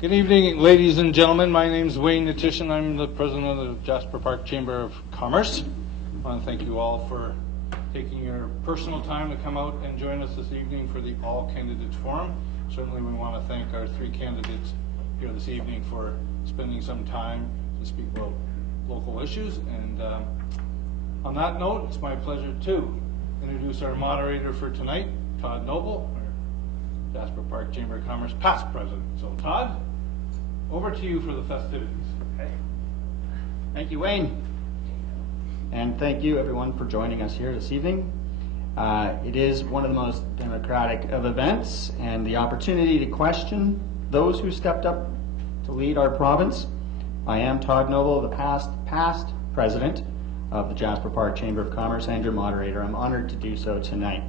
Good evening, ladies and gentlemen. My name is Wayne Natishan. I'm the president of the Jasper Park Chamber of Commerce. I want to thank you all for taking your personal time to come out and join us this evening for the All Candidates Forum. Certainly we want to thank our three candidates here this evening for spending some time to speak about local issues. And on that note, it's my pleasure to introduce our moderator for tonight, Todd Noble, our Jasper Park Chamber of Commerce past president. So Todd, over to you for the festivities. Okay. Thank you, Wayne. And thank you, everyone, for joining us here this evening. It is one of the most democratic of events, and the opportunity to question those who stepped up to lead our province. I am Todd Noble, the past president of the Jasper Park Chamber of Commerce and your moderator. I'm honored to do so tonight.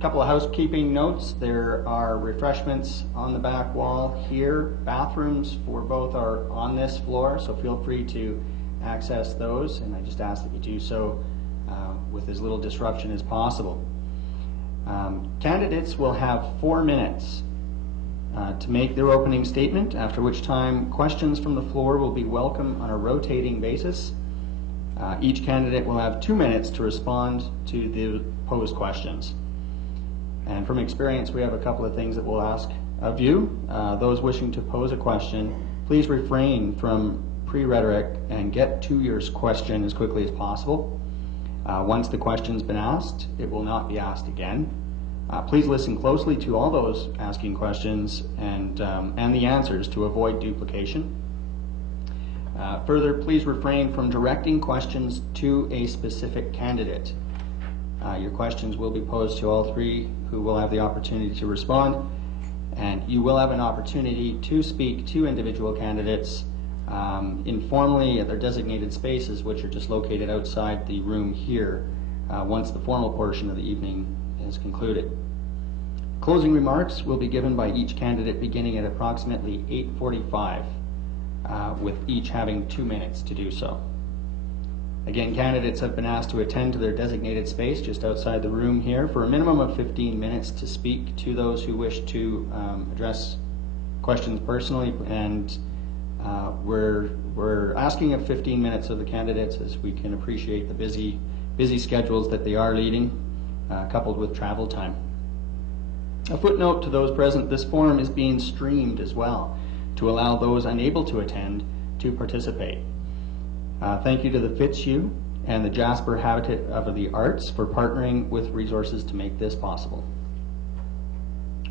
Couple of housekeeping notes. There are refreshments on the back wall here. Bathrooms for both are on this floor, so feel free to access those, and I just ask that you do so with as little disruption as possible. Candidates will have 4 minutes to make their opening statement, after which time questions from the floor will be welcome on a rotating basis. Each candidate will have 2 minutes to respond to the posed questions. And from experience, we have a couple of things that we'll ask of you. Those wishing to pose a question, please refrain from pre-rhetoric and get to your question as quickly as possible. Once the question's been asked, it will not be asked again. Please listen closely to all those asking questions and the answers to avoid duplication. Further, please refrain from directing questions to a specific candidate. Your questions will be posed to all three, who will have the opportunity to respond, and you will have an opportunity to speak to individual candidates informally at their designated spaces, which are just located outside the room here, once the formal portion of the evening is concluded. Closing remarks will be given by each candidate beginning at approximately 8:45, with each having 2 minutes to do so. Again, candidates have been asked to attend to their designated space just outside the room here for a minimum of 15 minutes to speak to those who wish to address questions personally, and we're asking of 15 minutes of the candidates, as we can appreciate the busy schedules that they are leading, coupled with travel time. A footnote to those present: this forum is being streamed as well to allow those unable to attend to participate. Thank you to the Fitzhugh and the Jasper Habitat of the Arts for partnering with resources to make this possible.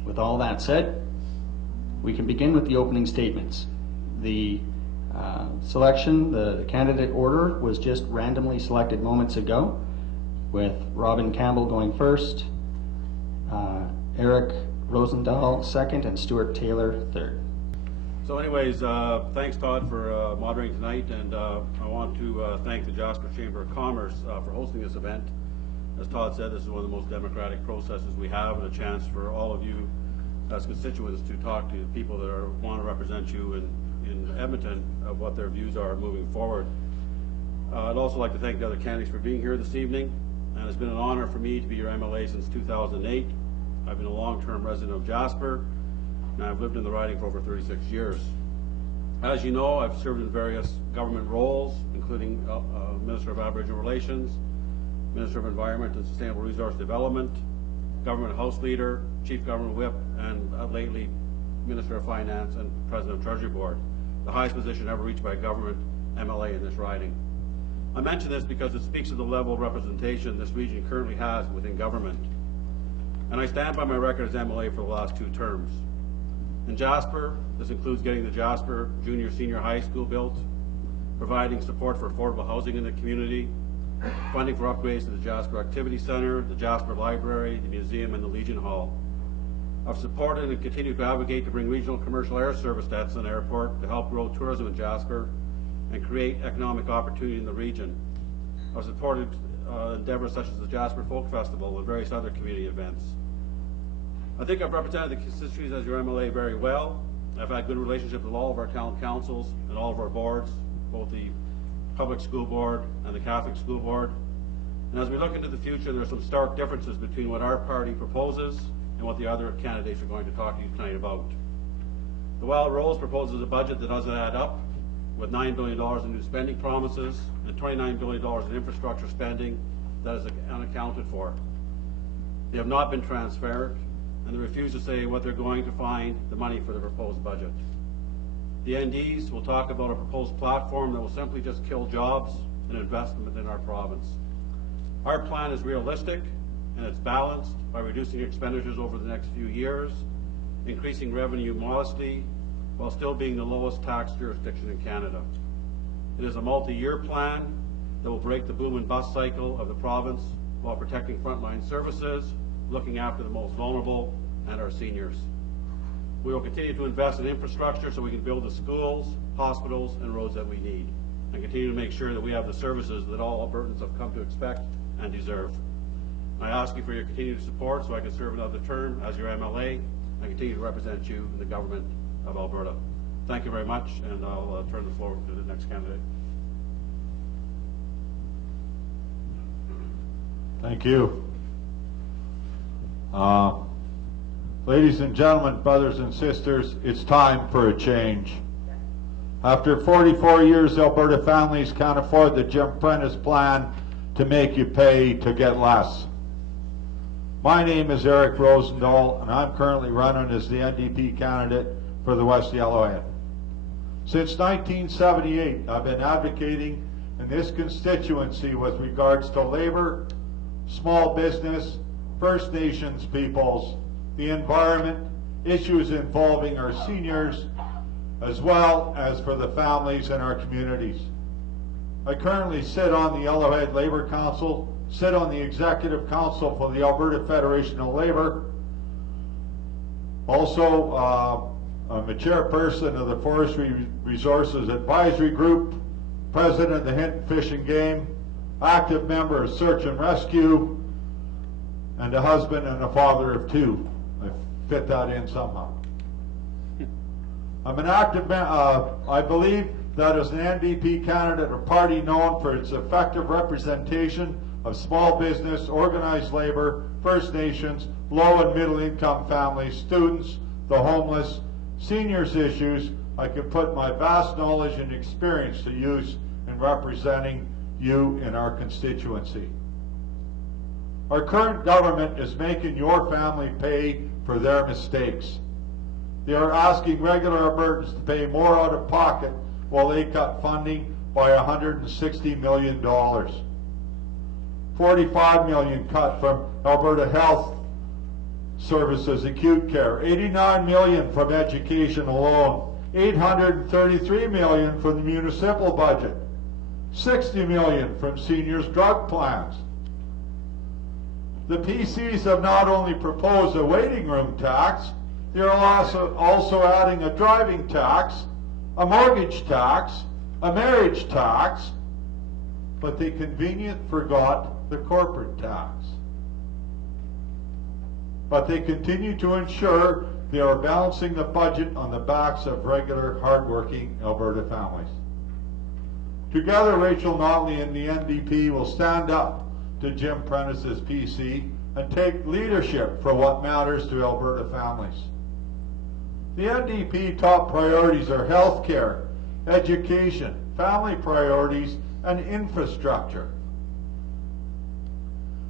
With all that said, we can begin with the opening statements. The candidate order was just randomly selected moments ago, with Robin Campbell going first, Eric Rosendahl second, and Stuart Taylor third. So anyways, thanks Todd for moderating tonight, and I want to thank the Jasper Chamber of Commerce for hosting this event. As Todd said, this is one of the most democratic processes we have, and a chance for all of you as constituents to talk to people that want to represent you in Edmonton of what their views are moving forward. I'd also like to thank the other candidates for being here this evening, and it's been an honor for me to be your MLA since 2008. I've been a long-term resident of Jasper, and I've lived in the riding for over 36 years. As you know, I've served in various government roles, including Minister of Aboriginal Relations, Minister of Environment and Sustainable Resource Development, Government House Leader, Chief Government Whip, and lately Minister of Finance and President of Treasury Board, the highest position ever reached by a government MLA in this riding. I mention this because it speaks to the level of representation this region currently has within government. And I stand by my record as MLA for the last 2 terms. In Jasper, this includes getting the Jasper Junior Senior High School built, providing support for affordable housing in the community, funding for upgrades to the Jasper Activity Centre, the Jasper Library, the Museum, and the Legion Hall. I've supported and continue to advocate to bring regional commercial air service to Edson Airport to help grow tourism in Jasper and create economic opportunity in the region. I've supported endeavours such as the Jasper Folk Festival and various other community events. I think I've represented the constituencies as your MLA very well. I've had good relationships with all of our town councils and all of our boards, both the public school board and the Catholic school board. And as we look into the future, there are some stark differences between what our party proposes and what the other candidates are going to talk to you tonight about. The Wild Rose proposes a budget that doesn't add up, with $9 billion in new spending promises and $29 billion in infrastructure spending that is unaccounted for. They have not been transparent, and they refuse to say what they're going to find the money for the proposed budget. The NDs will talk about a proposed platform that will simply just kill jobs and investment in our province. Our plan is realistic and it's balanced by reducing expenditures over the next few years, increasing revenue modestly, while still being the lowest tax jurisdiction in Canada. It is a multi-year plan that will break the boom and bust cycle of the province while protecting frontline services, looking after the most vulnerable and our seniors. We will continue to invest in infrastructure so we can build the schools, hospitals, and roads that we need, and continue to make sure that we have the services that all Albertans have come to expect and deserve. I ask you for your continued support so I can serve another term as your MLA and continue to represent you in the government of Alberta. Thank you very much, and I'll turn the floor to the next candidate. Thank you. Ladies and gentlemen, brothers and sisters, it's time for a change. After 44 years, Alberta families can't afford the Jim Prentice plan to make you pay to get less. My name is Eric Rosendahl, and I'm currently running as the NDP candidate for the West Yellowhead. Since 1978, I've been advocating in this constituency with regards to labor, small business, First Nations peoples, the environment, issues involving our seniors, as well as for the families in our communities. I currently sit on the Yellowhead Labour Council, sit on the Executive Council for the Alberta Federation of Labour. Also, I'm a chairperson of the Forestry Resources Advisory Group, president of the Hinton Fish and Game, active member of Search and Rescue, and a husband and a father of two. I fit that in somehow. I'm an active, I believe that as an NDP candidate, a party known for its effective representation of small business, organized labor, First Nations, low and middle income families, students, the homeless, seniors issues, I can put my vast knowledge and experience to use in representing you in our constituency. Our current government is making your family pay for their mistakes. They are asking regular Albertans to pay more out of pocket while they cut funding by $160 million. $45 million cut from Alberta Health Services acute care, $89 million from education alone, $833 million from the municipal budget, $60 million from seniors' drug plans. The PCs have not only proposed a waiting room tax, they are also adding a driving tax, a mortgage tax, a marriage tax, but they conveniently forgot the corporate tax. But they continue to ensure they are balancing the budget on the backs of regular, hardworking Alberta families. Together, Rachel Notley and the NDP will stand up to Jim Prentice's PC and take leadership for what matters to Alberta families. The NDP top priorities are health care, education, family priorities, and infrastructure.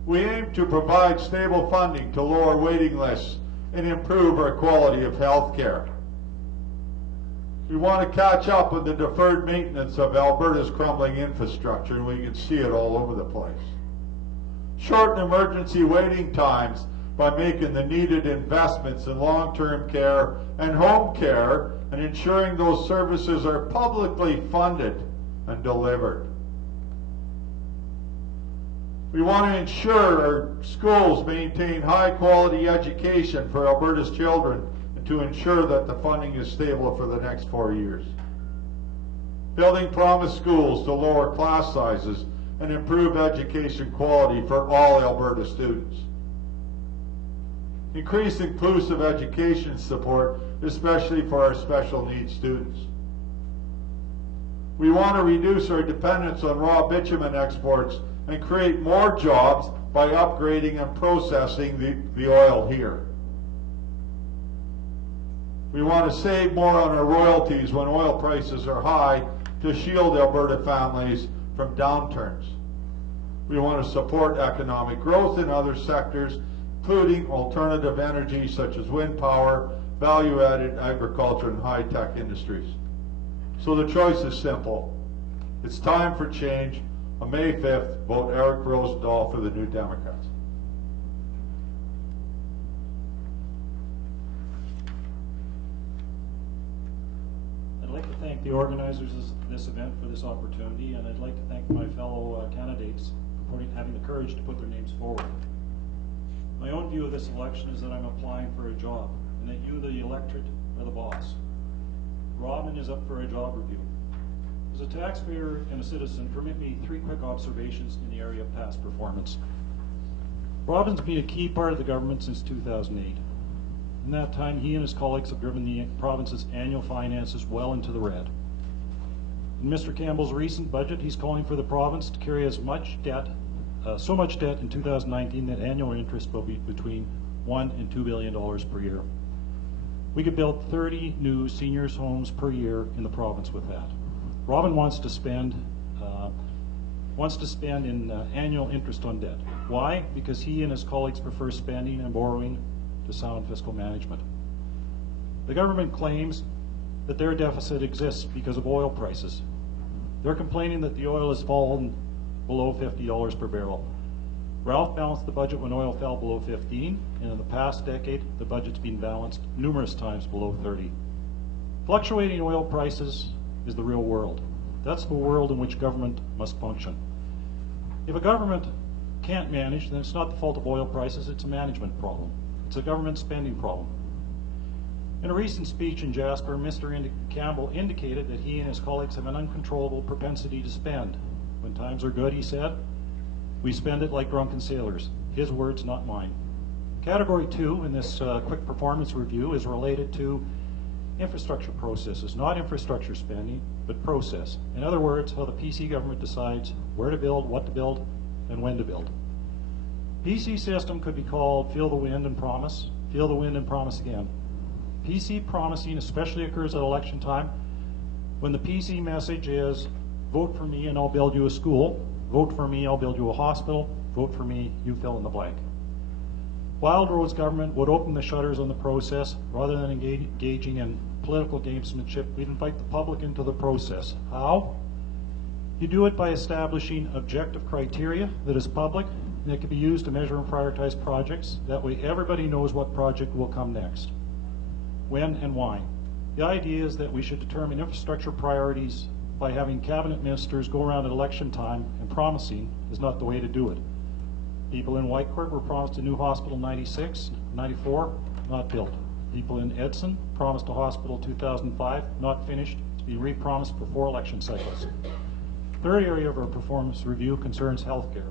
We aim to provide stable funding to lower waiting lists and improve our quality of health care. We want to catch up with the deferred maintenance of Alberta's crumbling infrastructure, and we can see it all over the place. Shorten emergency waiting times by making the needed investments in long-term care and home care and ensuring those services are publicly funded and delivered. We want to ensure our schools maintain high-quality education for Alberta's children and to ensure that the funding is stable for the next 4 years. Building promise schools to lower class sizes and improve education quality for all Alberta students. Increase inclusive education support, especially for our special needs students. We want to reduce our dependence on raw bitumen exports and create more jobs by upgrading and processing the oil here. We want to save more on our royalties when oil prices are high to shield Alberta families from downturns. We want to support economic growth in other sectors, including alternative energy such as wind power, value-added agriculture, and high-tech industries. So the choice is simple. It's time for change. On May 5th, vote Eric Rosendahl for the New Democrats. I'd like to thank the organizers of this event for this opportunity, and I'd like to thank my fellow candidates for having the courage to put their names forward. My own view of this election is that I'm applying for a job, and that you, the electorate, are the boss. Robin is up for a job review. As a taxpayer and a citizen, permit me 3 quick observations in the area of past performance. Robin's been a key part of the government since 2008. In that time, he and his colleagues have driven the province's annual finances well into the red. In Mr. Campbell's recent budget, he's calling for the province to carry as much debt, so much debt in 2019 that annual interest will be between $1 and $2 billion per year. We could build 30 new seniors' homes per year in the province with that. Robin wants to spend in annual interest on debt. Why? Because he and his colleagues prefer spending and borrowing to sound fiscal management. The government claims that their deficit exists because of oil prices. They're complaining that the oil has fallen below $50 per barrel. Ralph balanced the budget when oil fell below 15, and in the past decade, the budget's been balanced numerous times below 30. Fluctuating oil prices is the real world. That's the world in which government must function. If a government can't manage, then it's not the fault of oil prices, it's a management problem. It's a government spending problem. In a recent speech in Jasper, Mr. Campbell indicated that he and his colleagues have an uncontrollable propensity to spend. When times are good, he said, we spend it like drunken sailors. His words, not mine. Category 2 in this quick performance review is related to infrastructure processes, not infrastructure spending, but process. In other words, how the PC government decides where to build, what to build, and when to build. PC system could be called feel the wind and promise, feel the wind and promise again. PC promising especially occurs at election time when the PC message is vote for me and I'll build you a school, vote for me, I'll build you a hospital, vote for me, you fill in the blank. Wildrose government would open the shutters on the process rather than engaging in political gamesmanship. We'd invite the public into the process. How? You do it by establishing objective criteria that is public and that can be used to measure and prioritize projects. That way everybody knows what project will come next, when and why. The idea is that we should determine infrastructure priorities by having cabinet ministers go around at election time, and promising is not the way to do it. People in Whitecourt were promised a new hospital in 96, 94, not built. People in Edson promised a hospital 2005, not finished, to be re-promised for 4 election cycles. Third area of our performance review concerns healthcare.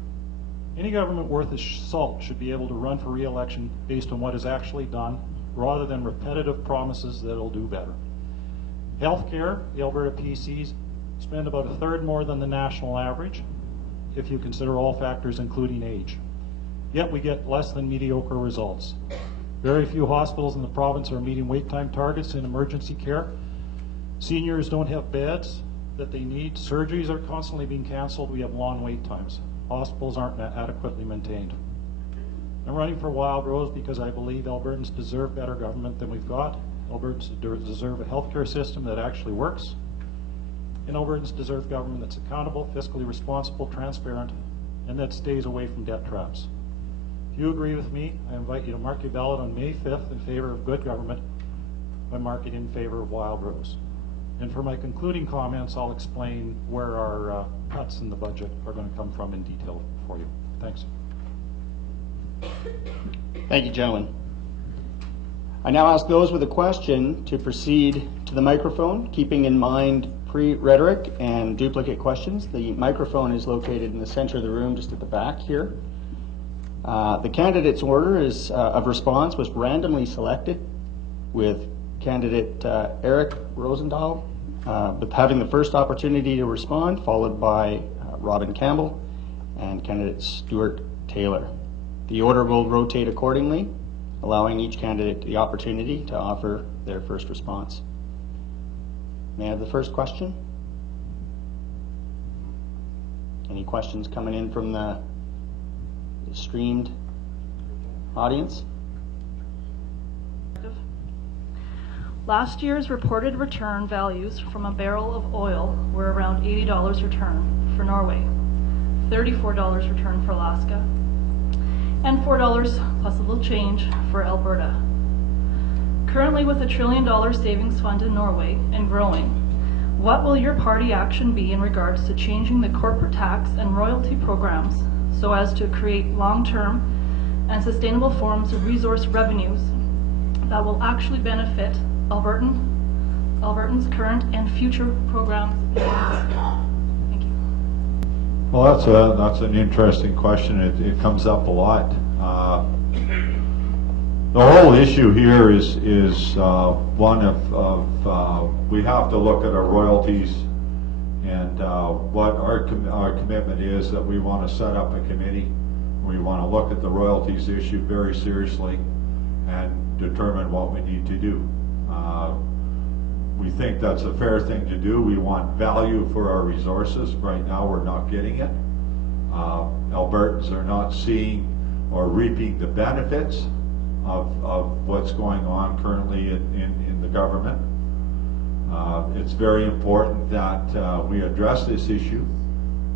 Any government worth its salt should be able to run for re-election based on what is actually done, rather than repetitive promises that it'll do better. Healthcare, the Alberta PCs spend about 1/3 more than the national average, if you consider all factors including age. Yet we get less than mediocre results. Very few hospitals in the province are meeting wait time targets in emergency care. Seniors don't have beds that they need. Surgeries are constantly being cancelled. We have long wait times. Hospitals aren't adequately maintained. I'm running for Wildrose because I believe Albertans deserve better government than we've got. Albertans deserve a healthcare system that actually works. And Albertans deserve government that's accountable, fiscally responsible, transparent, and that stays away from debt traps. If you agree with me, I invite you to mark your ballot on May 5th in favor of good government by marking in favor of Wildrose. And for my concluding comments, I'll explain where our cuts in the budget are going to come from in detail for you. Thanks. Thank you, gentlemen. I now ask those with a question to proceed to the microphone, keeping in mind pre-rhetoric and duplicate questions. The microphone is located in the center of the room, just at the back here. The candidate's order of response was randomly selected, with candidate Eric Rosendahl having the first opportunity to respond, followed by Robin Campbell and candidate Stuart Taylor. The order will rotate accordingly. allowing each candidate the opportunity to offer their first response. May I have the first question? Any questions coming in from the streamed audience? Last year's reported return values from a barrel of oil were around $80 return for Norway, $34 return for Alaska, and $4 plus a little change for Alberta. Currently, with $1 trillion savings fund in Norway and growing, what will your party action be in regards to changing the corporate tax and royalty programs so as to create long-term and sustainable forms of resource revenues that will actually benefit Albertans' current and future programs? Thank you. Well, that's an interesting question. It comes up a lot. The whole issue here is one of we have to look at our royalties and what our commitment is, that we want to set up a committee. We want to look at the royalties issue very seriously and determine what we need to do. We think that's a fair thing to do. We want value for our resources. Right now we're not getting it. Albertans are not seeing or reaping the benefits of what's going on currently in the government. It's very important that we address this issue,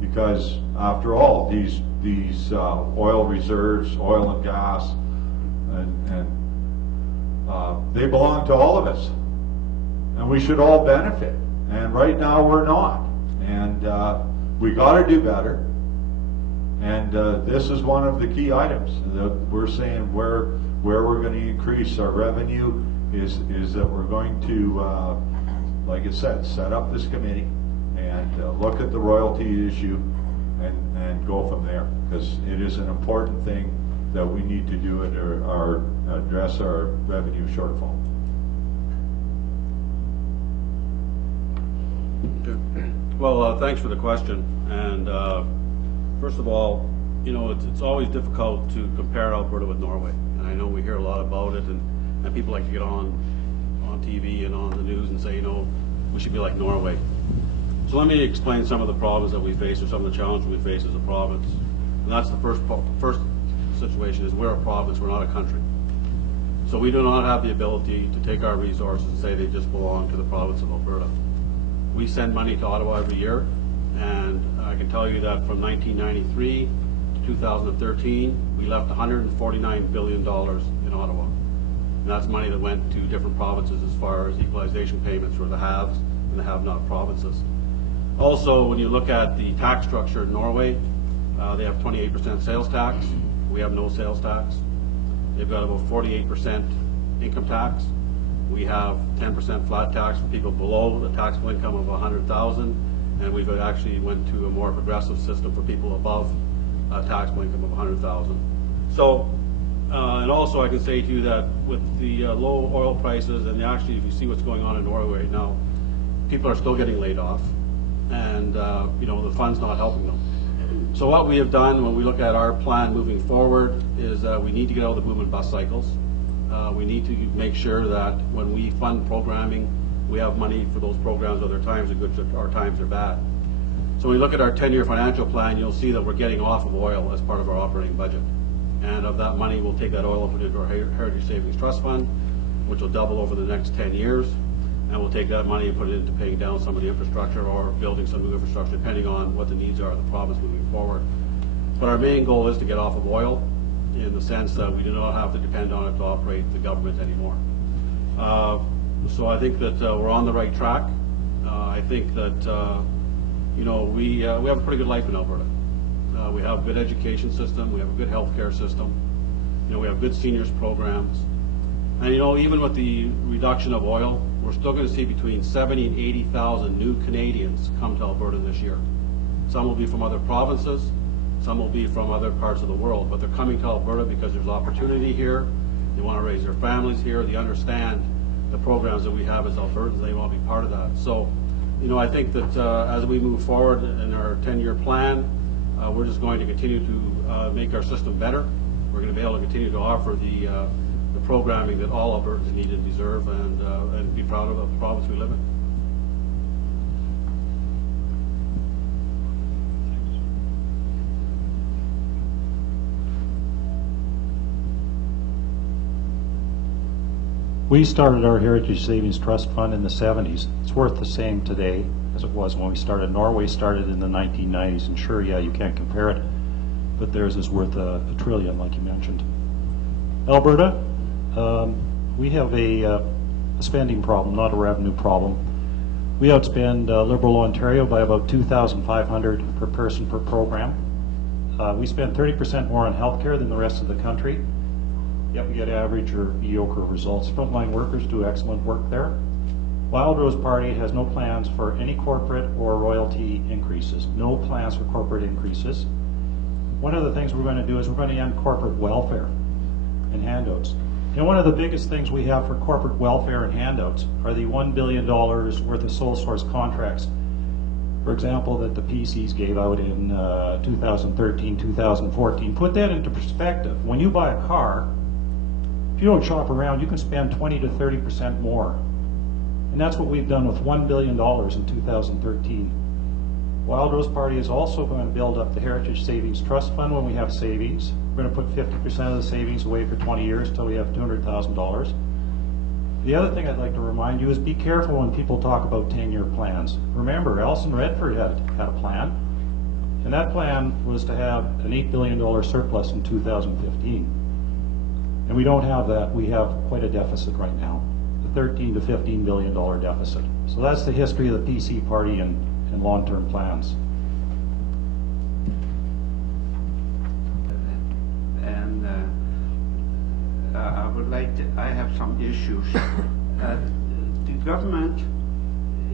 because after all, these oil reserves, oil and gas, and they belong to all of us, and we should all benefit. And right now we're not, and we got to do better. And this is one of the key items that we're saying where we're going to increase our revenue is that we're going to, like I said, set up this committee and look at the royalty issue and go from there, because it is an important thing that we need to do it or address our revenue shortfall. Okay. Well, thanks for the question. And first of all, you know, it's always difficult to compare Alberta with Norway. And I know we hear a lot about it, and people like to get on TV and on the news and say, you know, we should be like Norway. So let me explain some of the problems that we face, or some of the challenges we face as a province. And that's the first situation is we're a province, we're not a country. So we do not have the ability to take our resources and say they just belong to the province of Alberta. We send money to Ottawa every year, and I can tell you that from 1993 to 2013, we left $149 billion in Ottawa. And that's money that went to different provinces as far as equalization payments for the haves and the have-not provinces. Also, when you look at the tax structure in Norway, they have 28% sales tax. We have no sales tax. They've got about 48% income tax. We have 10% flat tax for people below the taxable income of $100,000, and we've actually went to a more progressive system for people above a taxable income of $100,000. So, and also I can say to you that with the low oil prices, and actually if you see what's going on in Norway right now, people are still getting laid off, and you know, the fund's not helping them. So what we have done when we look at our plan moving forward is we need to get out of the boom and bust cycles. We need to make sure that when we fund programming, we have money for those programs, whether times are good or times are bad. So when we look at our 10-year financial plan, you'll see that we're getting off of oil as part of our operating budget. And of that money, we'll take that oil and put it into our Heritage Savings Trust Fund, which will double over the next 10 years. And we'll take that money and put it into paying down some of the infrastructure or building some new infrastructure, depending on what the needs are of the province moving forward. But our main goal is to get off of oil, in the sense that we do not have to depend on it to operate the government anymore. So I think that we're on the right track. I think that you know, we have a pretty good life in Alberta. We have a good education system. We have a good healthcare system. You know, we have good seniors programs. And you know, even with the reduction of oil, we're still going to see between 70 and 80,000 new Canadians come to Alberta this year. Some will be from other provinces, some will be from other parts of the world, but they're coming to Alberta because there's opportunity here. They want to raise their families here. They understand the programs that we have as Albertans. They want to be part of that. So, you know, I think that as we move forward in our 10-year plan, we're just going to continue to make our system better. We're going to be able to continue to offer the the programming that all Albertans need and deserve, and be proud of the province we live in. We started our Heritage Savings Trust Fund in the 70s. It's worth the same today as it was when we started. Norway started in the 1990s, and sure, yeah, you can't compare it, but theirs is worth a trillion, like you mentioned. Alberta, we have a spending problem, not a revenue problem. We outspend Liberal Ontario by about $2,500 per person per program. We spend 30% more on healthcare than the rest of the country. Yet we get average or mediocre results. Frontline workers do excellent work there. Wild Rose Party has no plans for any corporate or royalty increases. No plans for corporate increases. One of the things we're going to do is we're going to end corporate welfare and handouts. And one of the biggest things we have for corporate welfare and handouts are the $1 billion worth of sole source contracts, for example, that the PCs gave out in 2013, 2014. Put that into perspective. When you buy a car, if you don't shop around, you can spend 20 to 30% more. And that's what we've done with $1 billion in 2013. Wild Rose Party is also going to build up the Heritage Savings Trust Fund when we have savings. We're going to put 50% of the savings away for 20 years until we have $200,000. The other thing I'd like to remind you is be careful when people talk about 10-year plans. Remember, Alison Redford had a plan, and that plan was to have an $8 billion surplus in 2015. And we don't have that. We have quite a deficit right now, a $13 to $15 billion deficit. So that's the history of the PC party and long-term plans. And I would like to, I have some issues. The government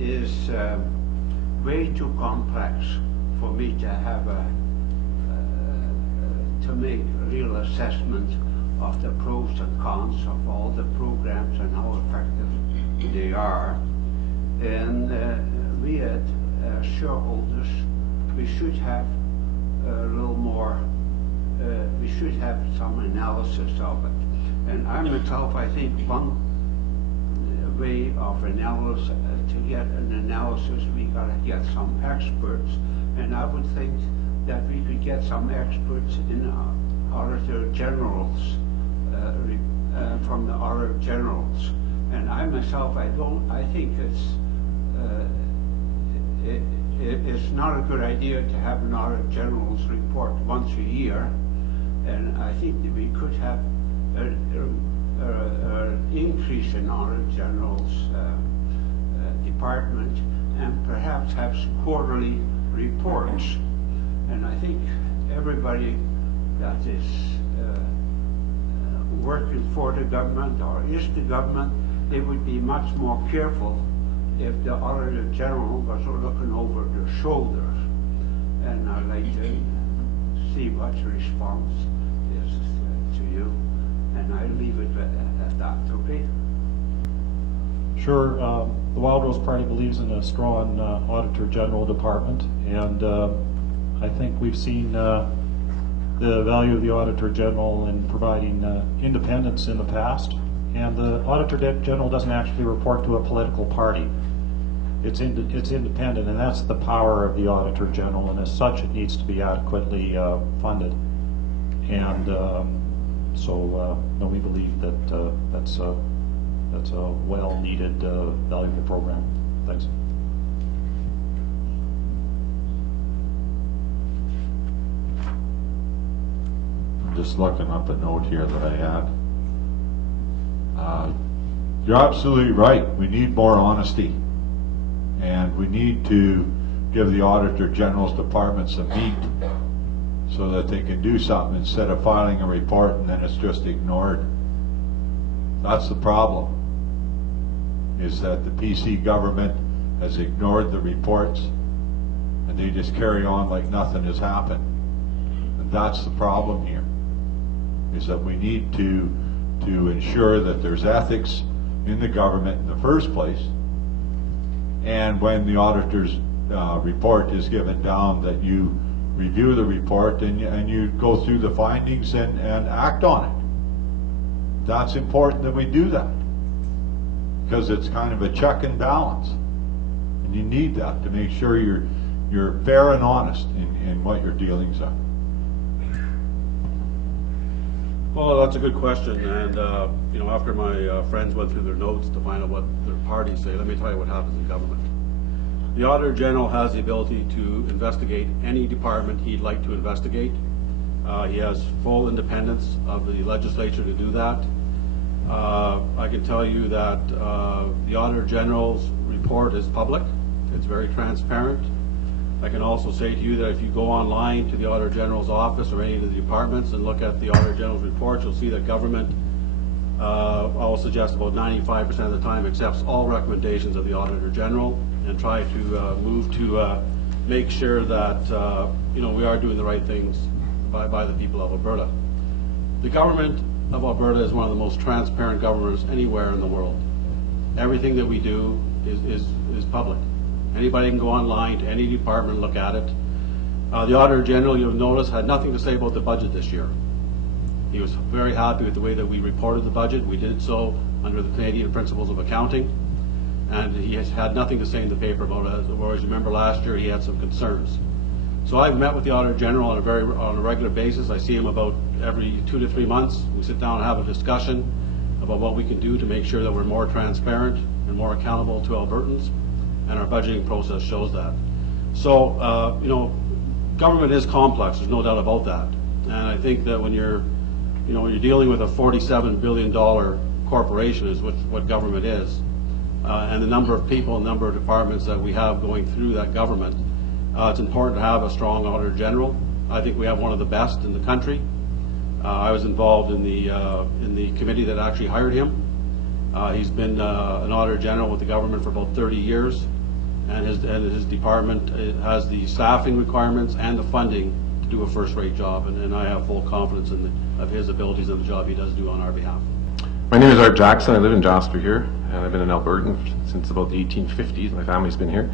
is way too complex for me to have to make a real assessment of the pros and cons of all the programs and how effective they are. And we as shareholders, we should have a little more, we should have some analysis of it. And I myself, I think one way of analysis, to get an analysis, we got to get some experts. And I would think that we could get some experts in Auditor General's from the Auditor Generals, and I myself, I think it's not a good idea to have an Auditor General's report once a year, and I think that we could have an increase in Auditor General's department, and perhaps have some quarterly reports, and I think everybody that is working for the government or is the government, they would be much more careful if the Auditor General was looking over their shoulders. And I'd like to see what your response is to you. And I leave it at that, okay? Sure. The Wild Rose Party believes in a strong Auditor General department, and I think we've seen the value of the Auditor General in providing independence in the past. And the Auditor General doesn't actually report to a political party. It's independent, and that's the power of the Auditor General, and as such it needs to be adequately funded. And so we believe that that's a well-needed, valuable program. Thanks. Just looking up a note here that I had. You're absolutely right. We need more honesty, and we need to give the Auditor General's department some meat so that they can do something instead of filing a report and then it's just ignored. That's the problem, is that the PC government has ignored the reports and they just carry on like nothing has happened. And that's the problem here, is that we need to ensure that there's ethics in the government in the first place, and when the auditor's report is given down, that you review the report and you go through the findings and act on it. that's important that we do that, because it's kind of a check and balance, and you need that to make sure you're fair and honest in what your dealings are. Well, that's a good question, and you know, after my friends went through their notes to find out what their parties say, let me tell you what happens in government. The Auditor General has the ability to investigate any department he'd like to investigate. He has full independence of the legislature to do that. I can tell you that the Auditor General's report is public. It's very transparent. I can also say to you that if you go online to the Auditor General's office or any of the departments and look at the Auditor General's report, you'll see that government, I will suggest about 95% of the time, accepts all recommendations of the Auditor General and try to move to make sure that you know, we are doing the right things by the people of Alberta. The government of Alberta is one of the most transparent governments anywhere in the world. Everything that we do is public. Anybody can go online to any department and look at it. The Auditor General, you'll notice, had nothing to say about the budget this year. He was very happy with the way that we reported the budget. We did so under the Canadian Principles of Accounting, and he has had nothing to say in the paper about it. Whereas you remember last year he had some concerns. So I've met with the Auditor General on a regular basis. I see him about every 2 to 3 months. We sit down and have a discussion about what we can do to make sure that we're more transparent and more accountable to Albertans, and our budgeting process shows that. So, you know, government is complex, there's no doubt about that. And I think that when you're dealing with a $47 billion corporation, is what government is, and the number of people and number of departments that we have going through that government, it's important to have a strong Auditor General. I think we have one of the best in the country. I was involved in the committee that actually hired him. He's been an Auditor General with the government for about 30 years, and his department has the staffing requirements and the funding to do a first-rate job, and I have full confidence of his abilities and the job he does do on our behalf. My name is Art Jackson. I live in Jasper here, and I've been an Albertan since about the 1850s. My family's been here.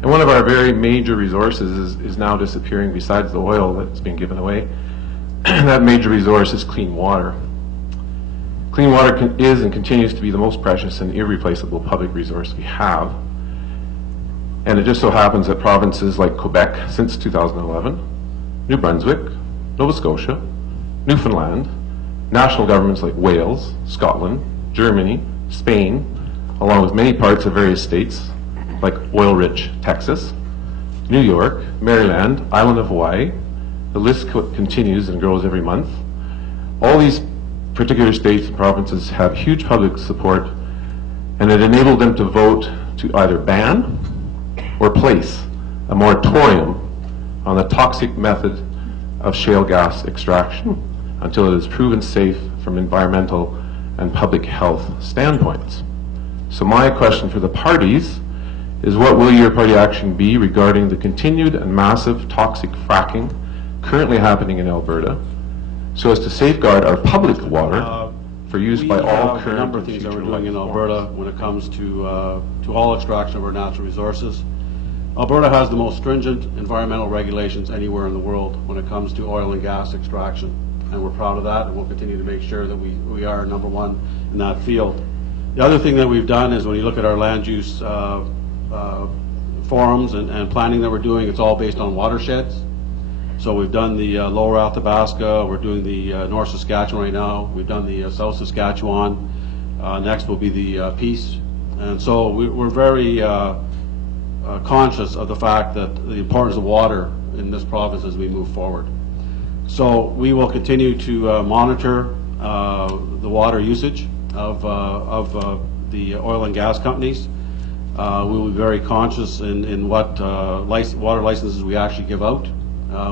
And one of our very major resources is now disappearing besides the oil that's been given away. And that major resource is clean water. Clean water is and continues to be the most precious and irreplaceable public resource we have. And it just so happens that provinces like Quebec since 2011, New Brunswick, Nova Scotia, Newfoundland, national governments like Wales, Scotland, Germany, Spain, along with many parts of various states like oil-rich Texas, New York, Maryland, island of Hawaii, the list continues and grows every month. All these particular states and provinces have huge public support, and it enabled them to vote to either ban or place a moratorium on the toxic method of shale gas extraction until it is proven safe from environmental and public health standpoints. So my question for the parties is, what will your party action be regarding the continued and massive toxic fracking currently happening in Alberta, so as to safeguard our public water for use by all current and future life forms? We have a number of things that we're doing in Alberta when it comes to all extraction of our natural resources. Alberta has the most stringent environmental regulations anywhere in the world when it comes to oil and gas extraction, and we're proud of that, and we'll continue to make sure that we are number one in that field. The other thing that we've done is, when you look at our land use forums and planning that we're doing, it's all based on watersheds. So we've done the Lower Athabasca, we're doing the North Saskatchewan right now, we've done the South Saskatchewan, next will be the Peace. And so we're very conscious of the fact that the importance of water in this province as we move forward. So we will continue to monitor the water usage of the oil and gas companies. We will be very conscious in what water licenses we actually give out.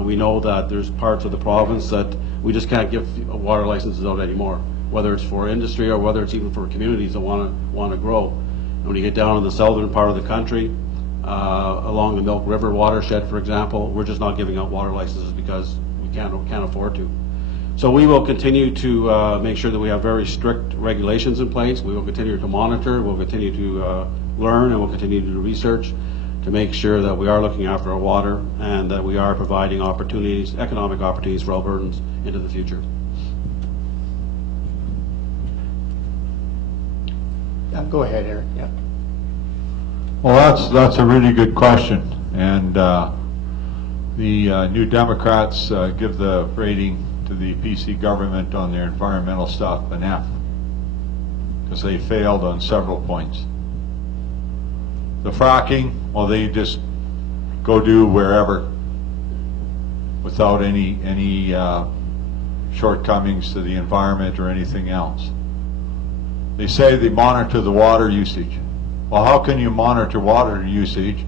We know that there's parts of the province that we just can't give water licenses out anymore, whether it's for industry or whether it's even for communities that want to grow. And when you get down in the southern part of the country, along the Milk River watershed, for example, we're just not giving out water licenses because we can't afford to. So we will continue to make sure that we have very strict regulations in place. We will continue to monitor, we'll continue to learn, and we'll continue to do research to make sure that we are looking after our water and that we are providing opportunities, economic opportunities for Albertans into the future. Go ahead, Eric. Yeah. Well, that's a really good question, and the New Democrats give the rating to the PC government on their environmental stuff an F, because they failed on several points. The fracking, well, they just go do wherever without any shortcomings to the environment or anything else. They say they monitor the water usage. Well, how can you monitor water usage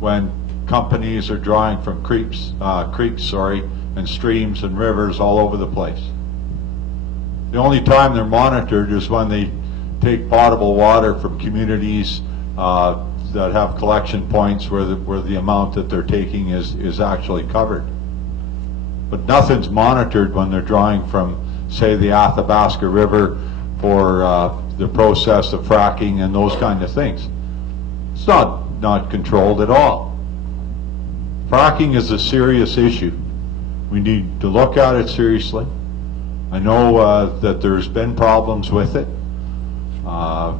when companies are drawing from creeks, and streams and rivers all over the place? The only time they're monitored is when they take potable water from communities that have collection points where the amount that they're taking is actually covered. But nothing's monitored when they're drawing from, say, the Athabasca River for the process of fracking and those kind of things. It's not controlled at all. Fracking is a serious issue. We need to look at it seriously. I know that there's been problems with it. Our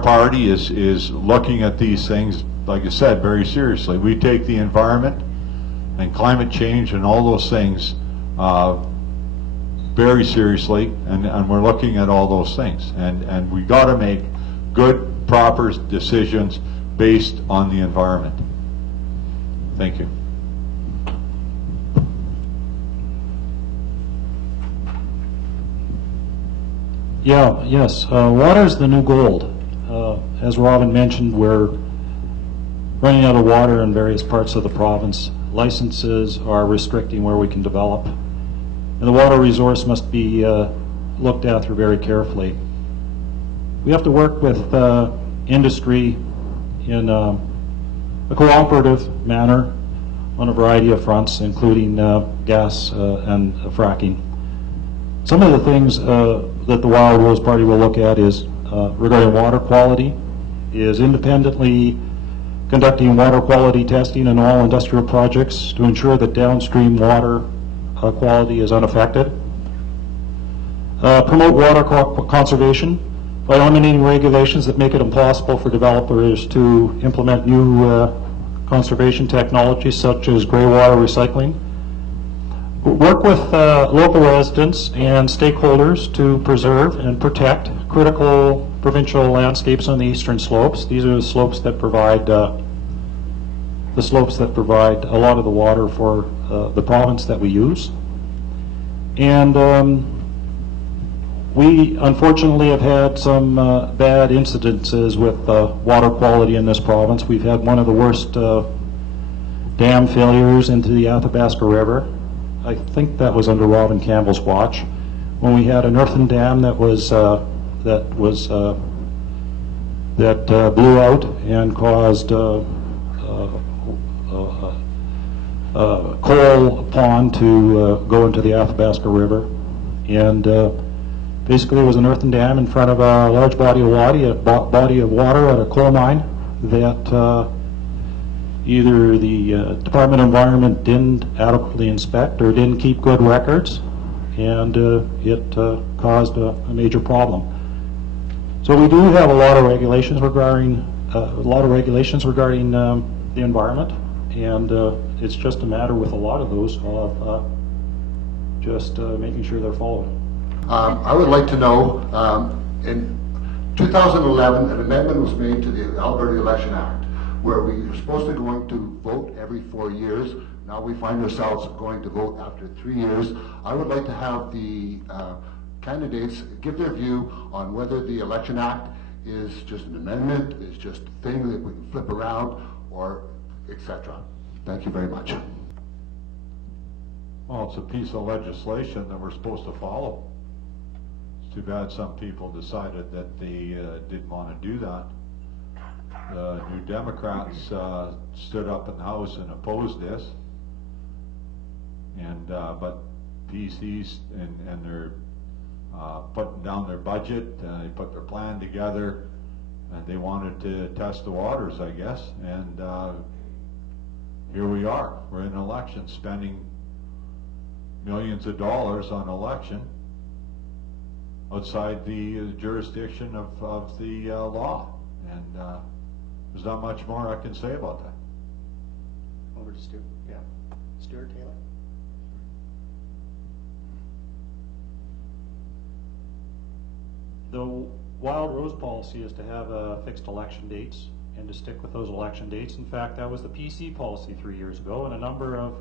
party is looking at these things, like I said, very seriously. We take the environment and climate change and all those things very seriously, and we're looking at all those things. And we got to make good, proper decisions based on the environment. Thank you. Yes, water is the new gold. As Robin mentioned, we're running out of water in various parts of the province. Licenses are restricting where we can develop, and the water resource must be looked after very carefully. We have to work with industry in a cooperative manner on a variety of fronts, including gas and fracking. Some of the things that the Wild Rose Party will look at is regarding water quality, is independently conducting water quality testing in all industrial projects to ensure that downstream water quality is unaffected. Promote water conservation by eliminating regulations that make it impossible for developers to implement new conservation technologies such as grey water recycling. Work with local residents and stakeholders to preserve and protect critical provincial landscapes on the eastern slopes. These are the slopes that provide a lot of the water for the province that we use. And we unfortunately have had some bad incidences with water quality in this province. We've had one of the worst dam failures into the Athabasca River. I think that was under Robin Campbell's watch, when we had an earthen dam that blew out and caused coal pond to go into the Athabasca River, and basically it was an earthen dam in front of a large body of water at a coal mine that either the Department of Environment didn't adequately inspect or didn't keep good records, and it caused a major problem. So we do have a lot of regulations regarding the environment, and it's just a matter with a lot of those of just making sure they're followed. I would like to know, in 2011, an amendment was made to the Alberta Election Act, where we were supposed to going to vote every 4 years. Now we find ourselves going to vote after 3 years. I would like to have the candidates give their view on whether the Election Act is just an amendment, is just a thing that we can flip around, or etc. Thank you very much. Well, it's a piece of legislation that we're supposed to follow. It's too bad some people decided that they didn't want to do that. The New Democrats stood up in the House and opposed this, and but PCs and they're putting down their budget, they put their plan together, and they wanted to test the waters, I guess, and here we are. We're in an election, spending millions of dollars on election. outside the jurisdiction of the law. And there's not much more I can say about that. Over to Stuart. Yeah. Stuart Taylor. The Wild Rose policy is to have fixed election dates and to stick with those election dates. In fact, that was the PC policy 3 years ago, and a number of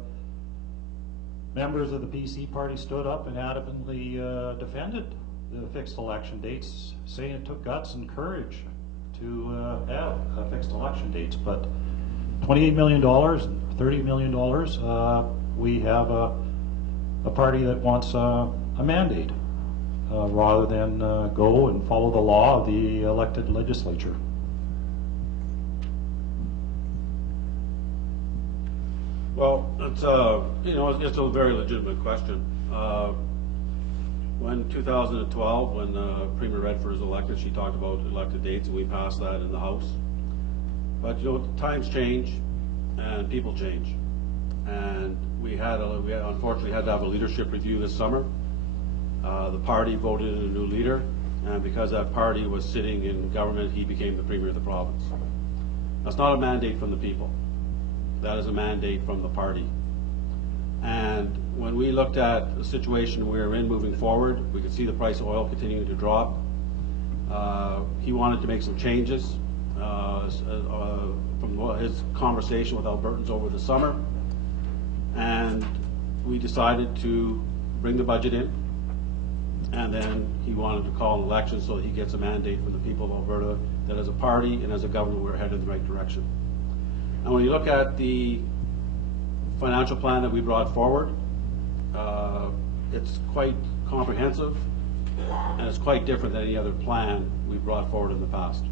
members of the PC party stood up and adamantly defended the fixed election dates, saying it took guts and courage to have fixed election dates. But $28 million, $30 million, we have a party that wants a mandate rather than go and follow the law of the elected legislature. Well, it's it's a very legitimate question. When 2012, when Premier Redford was elected, she talked about elected dates, and we passed that in the House. But times change, and people change, and we unfortunately had to have a leadership review this summer. The party voted in a new leader, and because that party was sitting in government, he became the Premier of the province. That's not a mandate from the people. That is a mandate from the party. And when we looked at the situation we were in moving forward, we could see the price of oil continuing to drop. He wanted to make some changes from his conversation with Albertans over the summer. And we decided to bring the budget in. And then he wanted to call an election so that he gets a mandate from the people of Alberta that as a party and as a government we're headed in the right direction. And when you look at the financial plan that we brought forward, it's quite comprehensive and it's quite different than any other plan we brought forward in the past.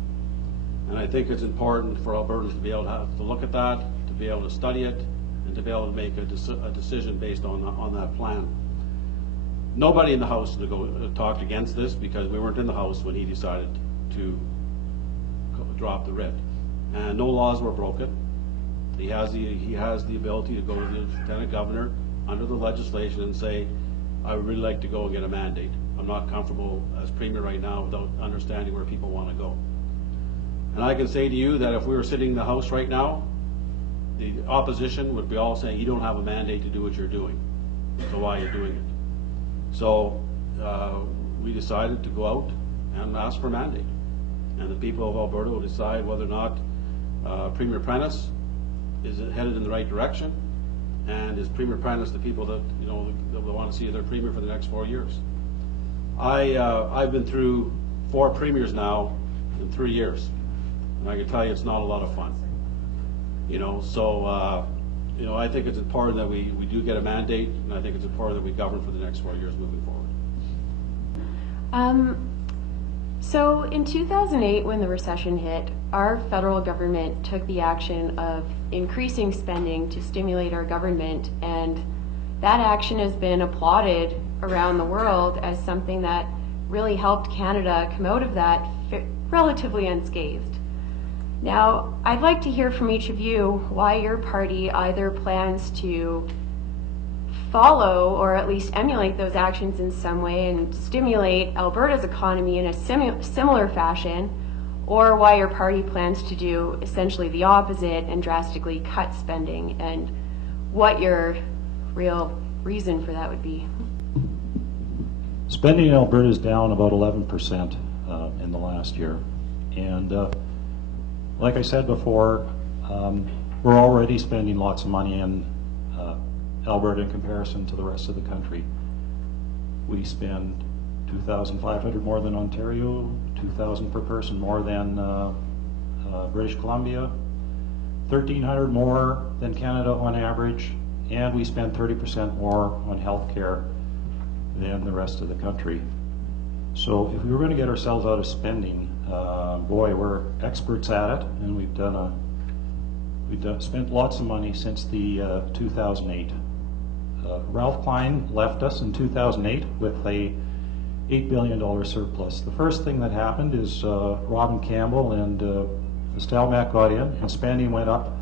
And I think it's important for Albertans to be able to look at that, to be able to study it, and to be able to make a decision based on that plan. Nobody in the House talked against this because we weren't in the House when he decided to drop the writ. And no laws were broken. He has the ability to go to the Lieutenant Governor under the legislation and say, I would really like to go and get a mandate. I'm not comfortable as Premier right now without understanding where people want to go. And I can say to you that if we were sitting in the House right now, the opposition would be all saying, you don't have a mandate to do what you're doing, so why are you doing it? So we decided to go out and ask for a mandate. And the people of Alberta will decide whether or not Premier Prentice is headed in the right direction, and is Premier Prentice the people that that want to see their Premier for the next 4 years. I've been through 4 premiers now in 3 years, and I can tell you it's not a lot of fun. So I think it's important that we do get a mandate, and I think it's important that we govern for the next 4 years moving forward. So in 2008, when the recession hit, our federal government took the action of increasing spending to stimulate our government, and that action has been applauded around the world as something that really helped Canada come out of that relatively unscathed. Now, I'd like to hear from each of you why your party either plans to follow or at least emulate those actions in some way and stimulate Alberta's economy in a similar fashion, or why your party plans to do essentially the opposite and drastically cut spending, and what your real reason for that would be. Spending in Alberta is down about 11% in the last year. And like I said before, we're already spending lots of money in Alberta in comparison to the rest of the country. We spend $2,500 more than Ontario, $2,000 per person more than British Columbia, $1,300 more than Canada on average, and we spend 30% more on health care than the rest of the country. So if we were going to get ourselves out of spending, boy, we're experts at it, and we've spent lots of money since the 2008. Ralph Klein left us in 2008 with a $8 billion surplus. The first thing that happened is Robin Campbell and the Stelmack got in, and spending went up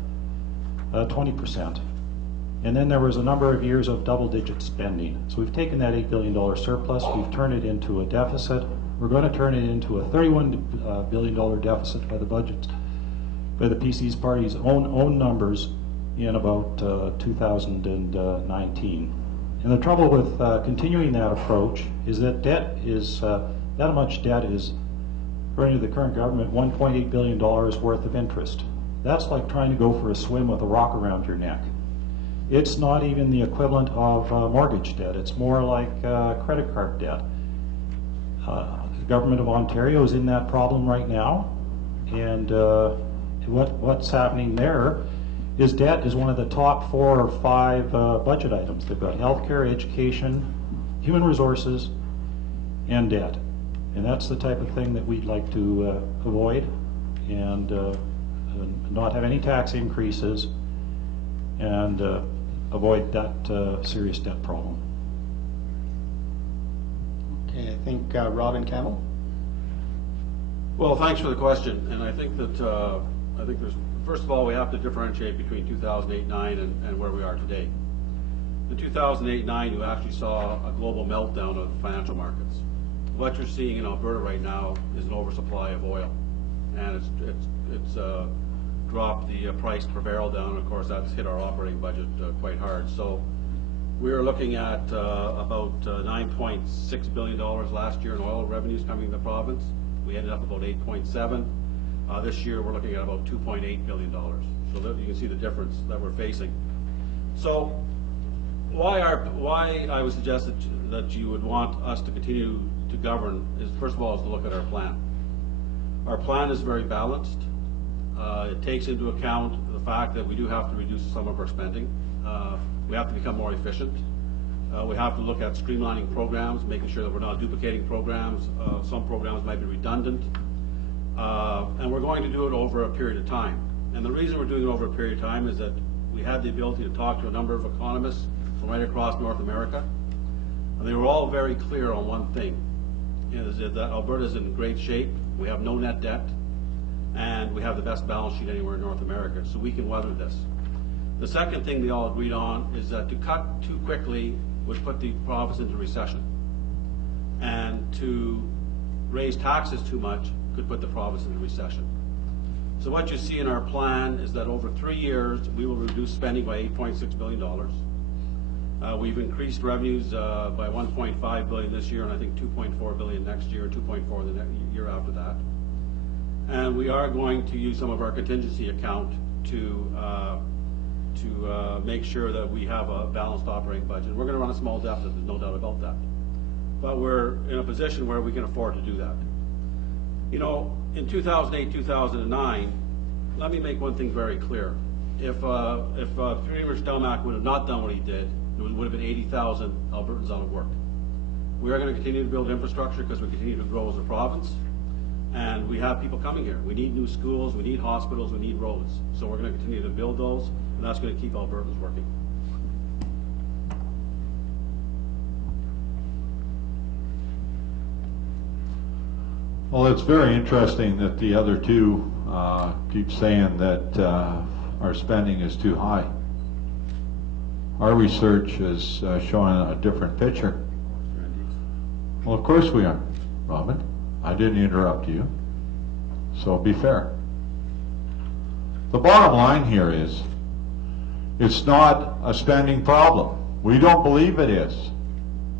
20%. And then there was a number of years of double-digit spending. So we've taken that $8 billion surplus, we've turned it into a deficit. We're going to turn it into a $31 billion deficit by the budget, by the PC's party's own numbers in about 2019. And the trouble with continuing that approach is that that much debt is, according to the current government, $1.8 billion worth of interest. That's like trying to go for a swim with a rock around your neck. It's not even the equivalent of mortgage debt. It's more like credit card debt. The government of Ontario is in that problem right now, and what's happening there is debt is one of the top 4 or 5 budget items. They've got healthcare, education, human resources, and debt. And that's the type of thing that we'd like to avoid, and not have any tax increases, and avoid that serious debt problem. Okay, I think Robin Campbell. Well, thanks for the question, and I think that there's, first of all, we have to differentiate between 2008-9 and where we are today. In 2008-9, you actually saw a global meltdown of financial markets. What you're seeing in Alberta right now is an oversupply of oil, and it's dropped the price per barrel down. Of course, that's hit our operating budget quite hard. So we are looking at about $9.6 billion last year in oil revenues coming to the province. We ended up about 8.7. This year we're looking at about $2.8 billion. So that you can see the difference that we're facing. So why I would suggest that you would want us to continue to govern is, first of all, is to look at our plan. Our plan is very balanced. It takes into account the fact that we do have to reduce some of our spending. We have to become more efficient. We have to look at streamlining programs, making sure that we're not duplicating programs. Some programs might be redundant. And we're going to do it over a period of time. And the reason we're doing it over a period of time is that we had the ability to talk to a number of economists from right across North America. And they were all very clear on one thing, is that Alberta is in great shape. We have no net debt, and we have the best balance sheet anywhere in North America, so we can weather this. The second thing they all agreed on is that to cut too quickly would put the province into recession, and to raise taxes too much could put the province into recession. So what you see in our plan is that over 3 years we will reduce spending by $8.6 billion. We've increased revenues by $1.5 billion this year, and I think $2.4 billion next year, 2.4 the year after that. And we are going to use some of our contingency account to make sure that we have a balanced operating budget. We're going to run a small deficit, there's no doubt about that. But we're in a position where we can afford to do that. You know, in 2008, 2009, let me make one thing very clear. If Premier Stelmach would have not done what he did, it would have been 80,000 Albertans out of work. We are going to continue to build infrastructure because we continue to grow as a province. And we have people coming here. We need new schools, we need hospitals, we need roads. So we're going to continue to build those, and that's going to keep Albertans working. Well, it's very interesting that the other two keep saying that our spending is too high. Our research is showing a different picture. Well, of course we are, Robin. I didn't interrupt you, so be fair. The bottom line here is, it's not a spending problem. We don't believe it is.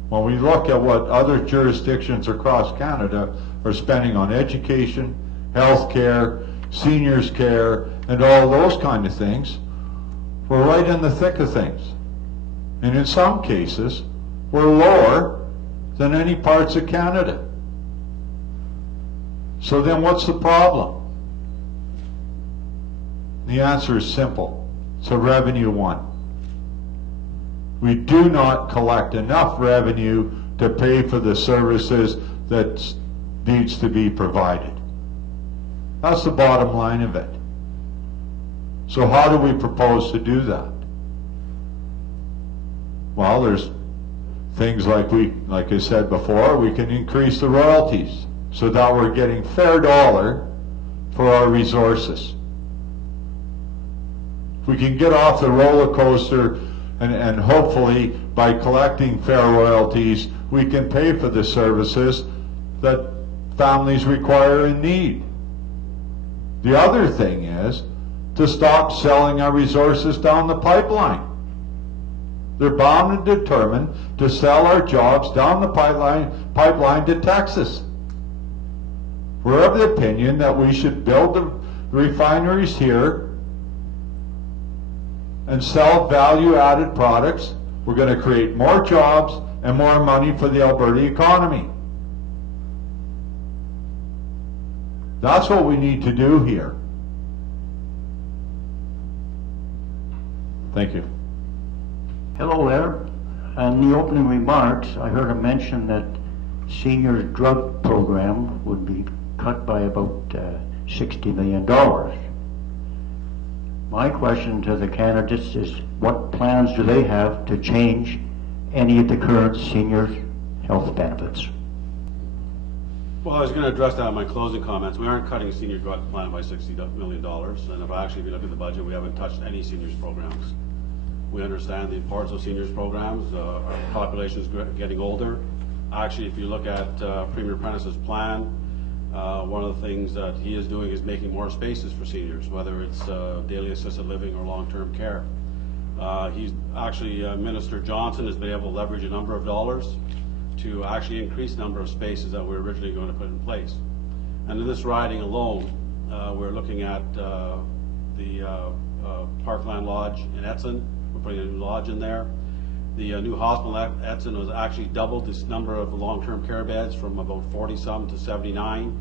When we look at what other jurisdictions across Canada are spending on education, health care, seniors care, and all those kind of things, we're right in the thick of things. And in some cases, we're lower than any parts of Canada. So then what's the problem? The answer is simple. It's a revenue one. We do not collect enough revenue to pay for the services that needs to be provided. That's the bottom line of it. So how do we propose to do that? Well, there's things like I said before, we can increase the royalties so that we're getting fair dollar for our resources. If we can get off the roller coaster And hopefully, by collecting fair royalties, we can pay for the services that families require and need. The other thing is to stop selling our resources down the pipeline. They're bound and determined to sell our jobs down the pipeline to Texas. We're of the opinion that we should build the refineries here and sell value-added products. We're going to create more jobs and more money for the Alberta economy. That's what we need to do here. Thank you. Hello there. In the opening remarks, I heard a mention that seniors drug program would be cut by about $60 million. My question to the candidates is, what plans do they have to change any of the current seniors' health benefits? Well, I was going to address that in my closing comments. We aren't cutting senior drug plan by $60 million, and if actually we look at the budget, we haven't touched any seniors programs. We understand the importance of seniors programs. Our population is getting older. Actually, if you look at Premier Prentice's plan, one of the things that he is doing is making more spaces for seniors, whether it's daily assisted living or long-term care. He's actually, Minister Johnson has been able to leverage a number of dollars to actually increase the number of spaces that we were originally going to put in place. And in this riding alone, we're looking at the Parkland Lodge in Edson. We're putting a new lodge in there. The new hospital at Edson has actually doubled this number of long-term care beds from about 40-some to 79.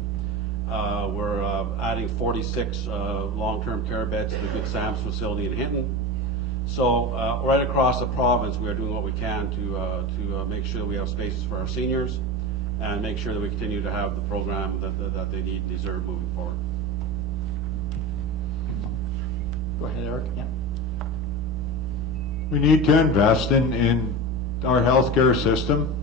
We're adding 46 long-term care beds to the Good Sam's facility in Hinton. So right across the province, we are doing what we can to make sure that we have spaces for our seniors and make sure that we continue to have the program that they need and deserve moving forward. Go ahead, Eric. Yeah. We need to invest in our healthcare system.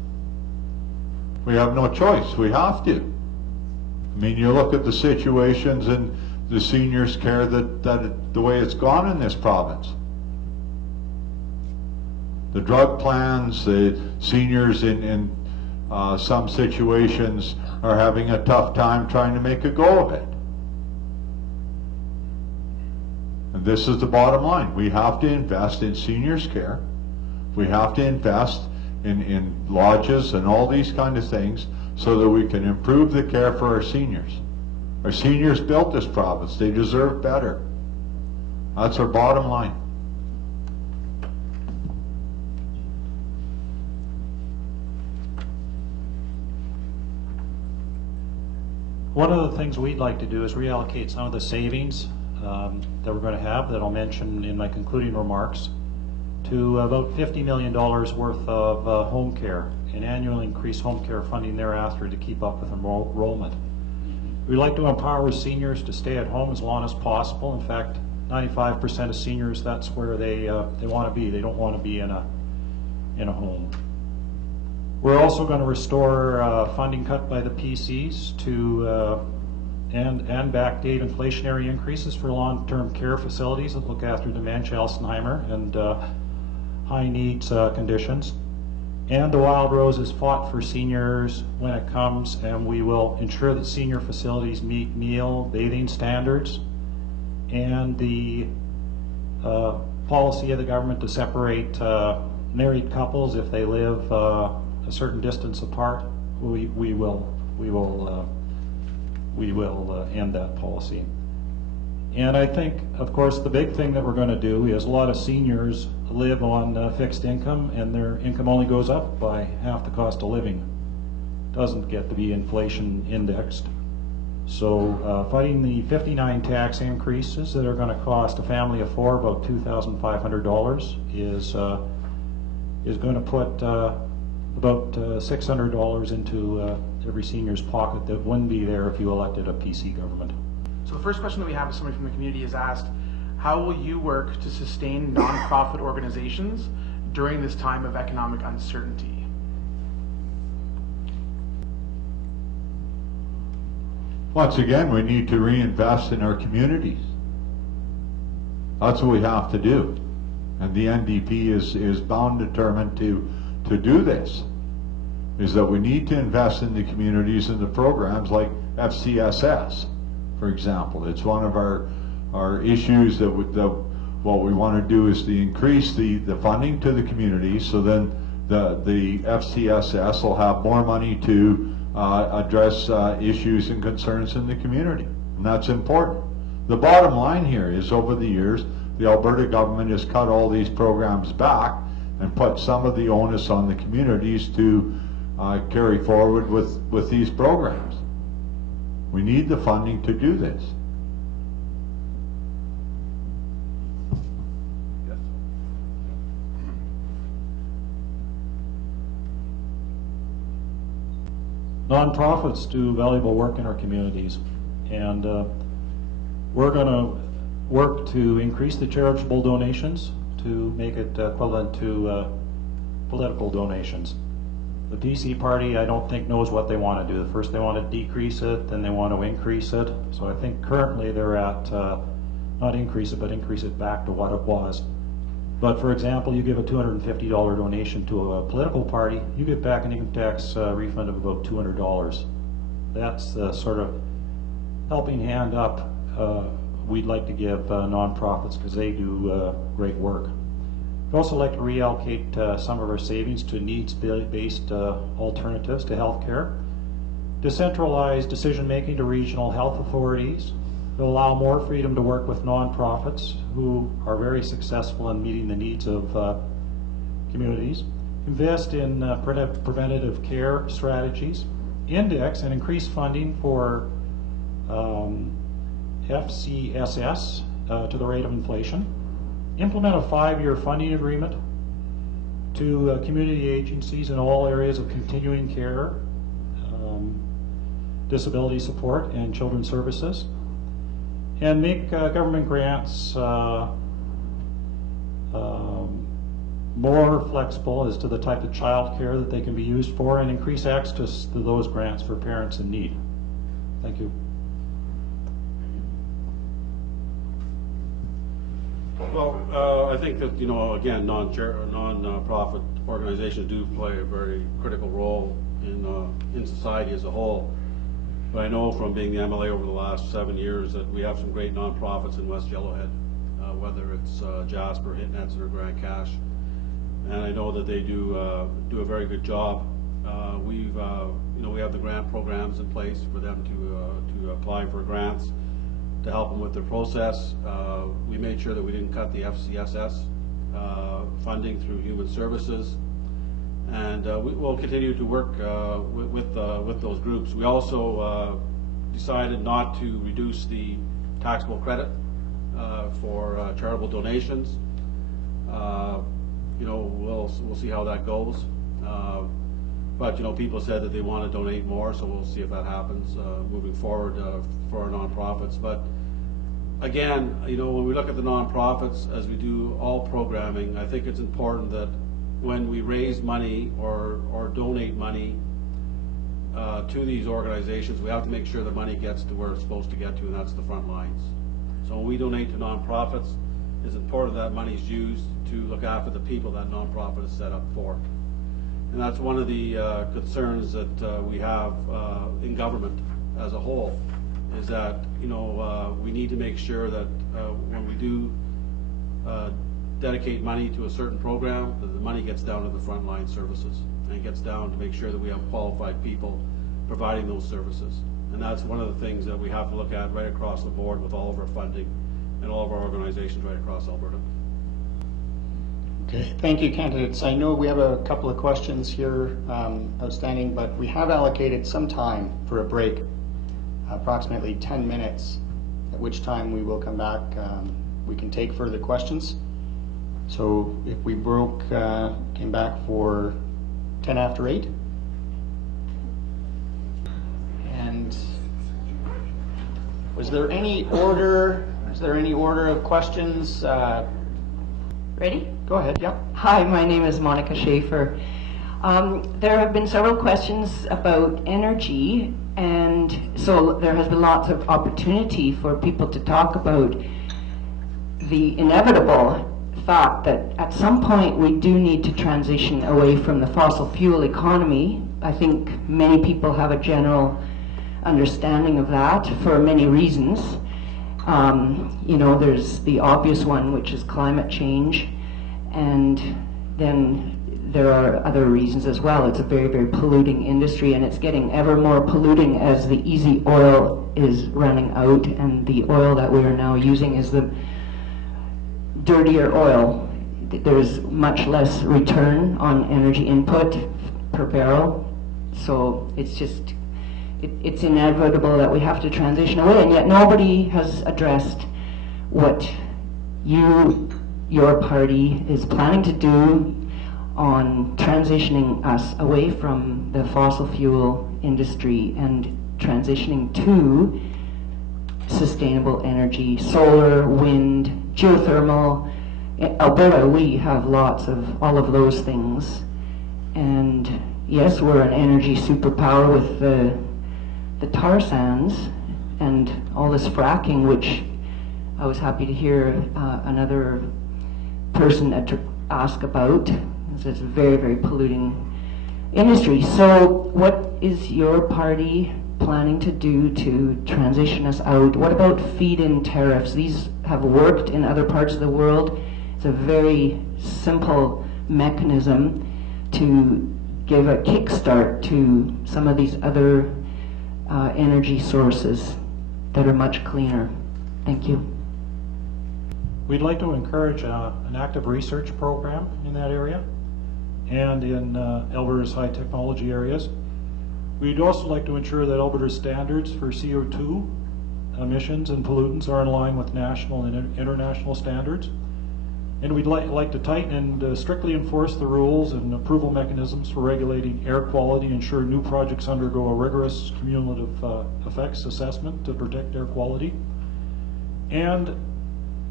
We have no choice. We have to. I mean, you look at the situations in the seniors' care the way it's gone in this province. The drug plans, the seniors in some situations are having a tough time trying to make a go of it. And this is the bottom line. We have to invest in seniors' care. We have to invest in lodges and all these kind of things so that we can improve the care for our seniors. Our seniors built this province. They deserve better. That's our bottom line. One of the things we'd like to do is reallocate some of the savings that we're going to have, that I'll mention in my concluding remarks, to about $50 million worth of home care and annually increase home care funding thereafter to keep up with enrollment. We'd like to empower seniors to stay at home as long as possible. In fact, 95% of seniors, that's where they want to be. They don't want to be in a home. We're also going to restore funding cut by the PCs to and backdate inflationary increases for long-term care facilities that look after dementia, Alzheimer, and high needs conditions. And the Wild Rose has fought for seniors when it comes, and we will ensure that senior facilities meet meal, bathing standards, and the policy of the government to separate married couples if they live a certain distance apart. We will end that policy. And I think, of course, the big thing that we're going to do is a lot of seniors live on fixed income, and their income only goes up by half the cost of living. Doesn't get to be inflation indexed. So fighting the 59 tax increases that are going to cost a family of four about $2,500 is going to put about $600 into every senior's pocket that wouldn't be there if you elected a PC government. So the first question that we have is somebody from the community has asked, how will you work to sustain nonprofit organizations during this time of economic uncertainty? Once again, we need to reinvest in our communities. That's what we have to do. and the NDP is bound determined to do this, is that we need to invest in the communities and the programs like FCSS, for example. It's one of our issues that what we want to do is to increase the funding to the communities, so then the FCSS will have more money to address issues and concerns in the community, and that's important. The bottom line here is, over the years, the Alberta government has cut all these programs back and put some of the onus on the communities to carry forward with these programs. We need the funding to do this. Nonprofits do valuable work in our communities, and we're going to work to increase the charitable donations to make it equivalent to political donations. The PC party, I don't think, knows what they want to do. First they want to decrease it, then they want to increase it. So I think currently they're at, not increase it, but increase it back to what it was. But for example, you give a $250 donation to a political party, you get back an income tax refund of about $200. That's the sort of helping hand up we'd like to give nonprofits, because they do great work. We'd also like to reallocate some of our savings to needs-based alternatives to healthcare, decentralize decision-making to regional health authorities, to allow more freedom to work with nonprofits who are very successful in meeting the needs of communities, invest in preventative care strategies, index and increase funding for FCSS to the rate of inflation, implement a 5-year funding agreement to community agencies in all areas of continuing care, disability support, and children's services, and make government grants more flexible as to the type of child care that they can be used for, and increase access to those grants for parents in need. Thank you. Well, I think that, again, non-profit organizations do play a very critical role in society as a whole. But I know from being the MLA over the last 7 years that we have some great nonprofits in West Yellowhead, whether it's Jasper, Hitnets, or Grand Cache, and I know that they do a very good job. We have the grant programs in place for them to apply for grants to help them with their process. We made sure that we didn't cut the FCSS funding through Human Services, and we'll continue to work with those groups. We also decided not to reduce the taxable credit for charitable donations. We'll see how that goes. But people said that they want to donate more, so we'll see if that happens moving forward for our nonprofits. But again, when we look at the nonprofits, as we do all programming, I think it's important that when we raise money or donate money to these organizations, we have to make sure the money gets to where it's supposed to get to, and that's the front lines. So when we donate to nonprofits, it's important that money is used to look after the people that nonprofit is set up for. And that's one of the concerns that we have in government as a whole, is that we need to make sure that when we do dedicate money to a certain program, that the money gets down to the frontline services and gets down to make sure that we have qualified people providing those services. And that's one of the things that we have to look at right across the board with all of our funding and all of our organizations right across Alberta. Okay, thank you, candidates. I know we have a couple of questions here outstanding, but we have allocated some time for a break, approximately 10 minutes, at which time we will come back. We can take further questions. So if we came back for 10 after 8. And was there any order of questions? Ready? Go ahead, yeah. Hi, my name is Monica Schaefer. There have been several questions about energy, and so there has been lots of opportunity for people to talk about the inevitable thought that at some point we do need to transition away from the fossil fuel economy. I think many people have a general understanding of that for many reasons. You know, there's the obvious one, which is climate change, and then there are other reasons as well. It's a very, very polluting industry, and it's getting ever more polluting as the easy oil is running out, and the oil that we are now using is the dirtier oil. There's much less return on energy input per barrel, so it's just, it's inevitable that we have to transition away, and yet nobody has addressed what your party is planning to do on transitioning us away from the fossil fuel industry and transitioning to sustainable energy, solar, wind, geothermal. In Alberta, we have lots of all of those things. And yes, we're an energy superpower with the tar sands and all this fracking, which I was happy to hear another person ask about. It's a very, very polluting industry. So what is your party planning to do to transition us out? What about feed-in tariffs? These have worked in other parts of the world. It's a very simple mechanism to give a kickstart to some of these other energy sources that are much cleaner. Thank you. We'd like to encourage an active research program in that area and in Alberta's high technology areas. We'd also like to ensure that Alberta's standards for CO2 emissions and pollutants are in line with national and international standards. And we'd like to tighten and strictly enforce the rules and approval mechanisms for regulating air quality, ensure new projects undergo a rigorous cumulative effects assessment to protect air quality. And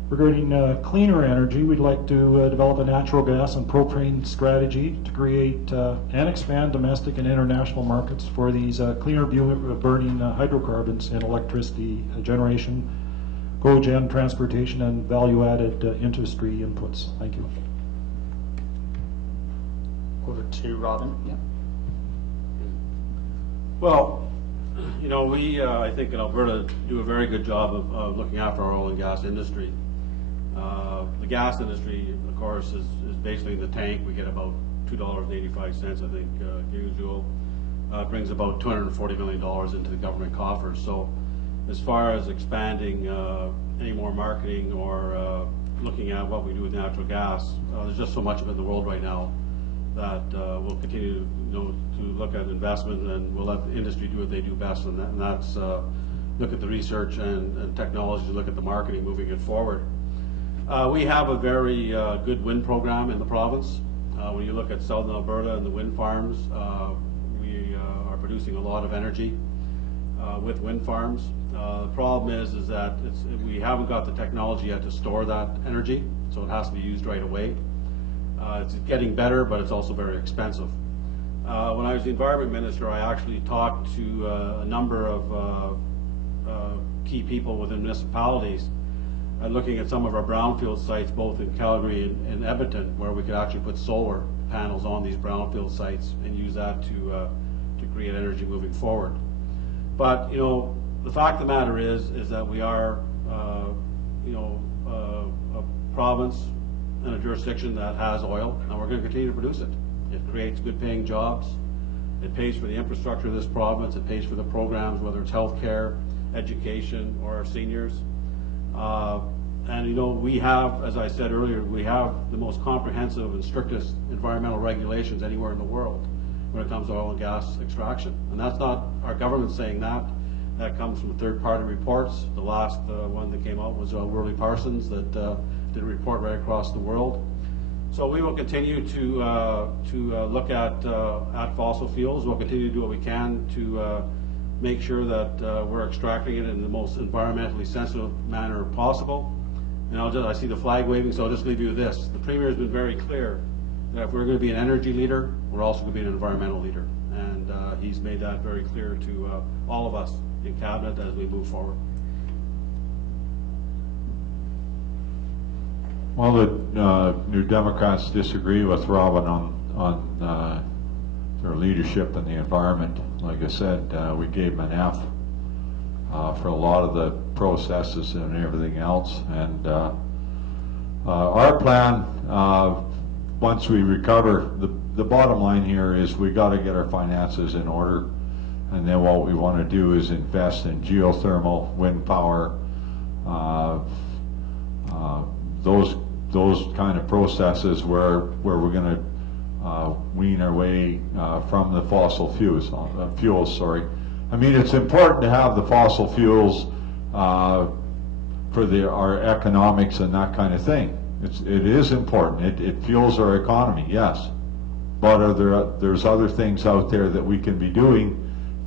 regarding cleaner energy, we'd like to develop a natural gas and propane strategy to create and expand domestic and international markets for these cleaner burning hydrocarbons in electricity generation, cogen, transportation, and value-added industry inputs. Thank you. Over to Robin. Yeah. Well, you know, we, I think in Alberta, do a very good job of looking after our oil and gas industry. The gas industry, of course, is basically in the tank. We get about $2.85, I think, gigajoule. Brings about $240 million into the government coffers. So as far as expanding any more marketing or looking at what we do with natural gas, there's just so much of it in the world right now that we'll continue to look at investment, and we'll let the industry do what they do best, and that's look at the research and technology, look at the marketing, moving it forward. We have a very good wind program in the province. When you look at southern Alberta and the wind farms, we are producing a lot of energy with wind farms. The problem is that we haven't got the technology yet to store that energy, so it has to be used right away. It's getting better, but it's also very expensive. When I was the Environment Minister, I actually talked to a number of key people within municipalities looking at some of our brownfield sites, both in Calgary and Edmonton, where we could actually put solar panels on these brownfield sites and use that to create energy moving forward. But, you know, the fact of the matter is that we are, a province and a jurisdiction that has oil, and we're going to continue to produce it. It creates good-paying jobs. It pays for the infrastructure of this province. It pays for the programs, whether it's healthcare, education, or our seniors. And you know, we have, as I said earlier, we have the most comprehensive and strictest environmental regulations anywhere in the world when it comes to oil and gas extraction. And that's not our government saying that. That comes from third-party reports. The last one that came out was Worley Parsons that did a report right across the world. So we will continue to look at fossil fuels. We'll continue to do what we can to make sure that we're extracting it in the most environmentally sensitive manner possible. And I see the flag waving, so I'll just leave you with this. The Premier has been very clear that if we're going to be an energy leader, we're also going to be an environmental leader. And he's made that very clear to all of us in Cabinet as we move forward. Well, the New Democrats disagree with Robin on their leadership in the environment. Like I said, we gave them an F for a lot of the processes and everything else. And our plan, once we recover, the bottom line here is we got to get our finances in order. And then what we want to do is invest in geothermal, wind power, those kind of processes where we're going to wean our way from the fossil fuels. I mean, it's important to have the fossil fuels for our economics and that kind of thing. It is important. It fuels our economy, yes. But there's other things out there that we can be doing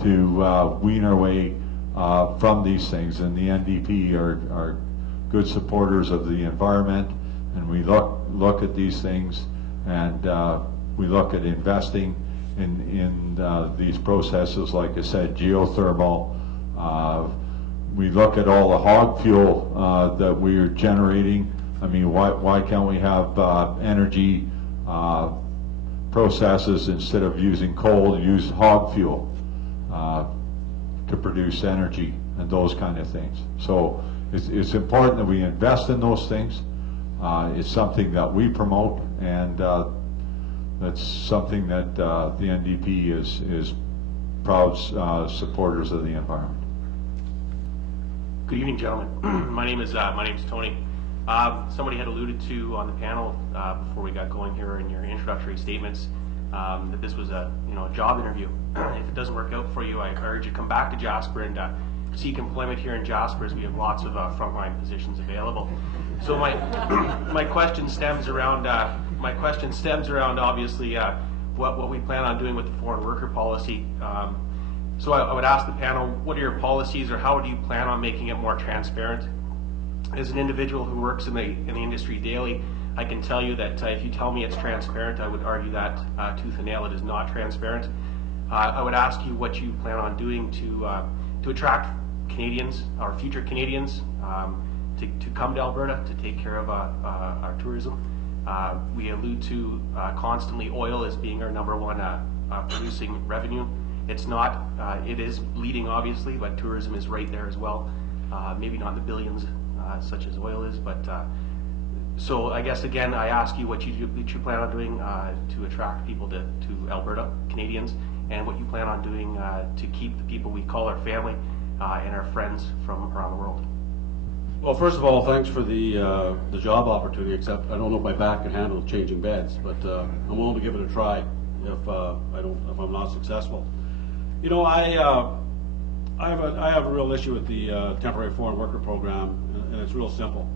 to wean our way from these things. And the NDP are good supporters of the environment, and we look at these things, and we look at investing in these processes, like I said, geothermal. We look at all the hog fuel that we are generating. I mean, why can't we have energy processes, instead of using coal, use hog fuel to produce energy and those kind of things. So it's important that we invest in those things. It's something that we promote, and that's something that the NDP is proud supporters of the environment. Good evening, gentlemen. My name is Tony. Somebody had alluded to on the panel before we got going here in your introductory statements that this was a job interview. If it doesn't work out for you, I urge you to come back to Jasper and seek employment here in Jasper, as we have lots of frontline positions available. So my question stems around obviously what we plan on doing with the foreign worker policy. So I would ask the panel, what are your policies, or how do you plan on making it more transparent? As an individual who works in the industry daily, I can tell you that if you tell me it's transparent, I would argue that tooth and nail it is not transparent. I would ask you what you plan on doing to attract Canadians, or future Canadians, to come to Alberta to take care of our tourism. We allude to constantly oil as being our #1 producing revenue. It's not. It is leading, obviously, but tourism is right there as well. Maybe not in the billions, such as oil is, but so I guess again I ask you what you plan on doing to attract people to Alberta, Canadians, and what you plan on doing to keep the people we call our family and our friends from around the world. Well, first of all, thanks for the job opportunity, except I don't know if my back can handle changing beds, but I'm willing to give it a try if I'm not successful. You know, I have a real issue with the temporary foreign worker program, and it's real simple.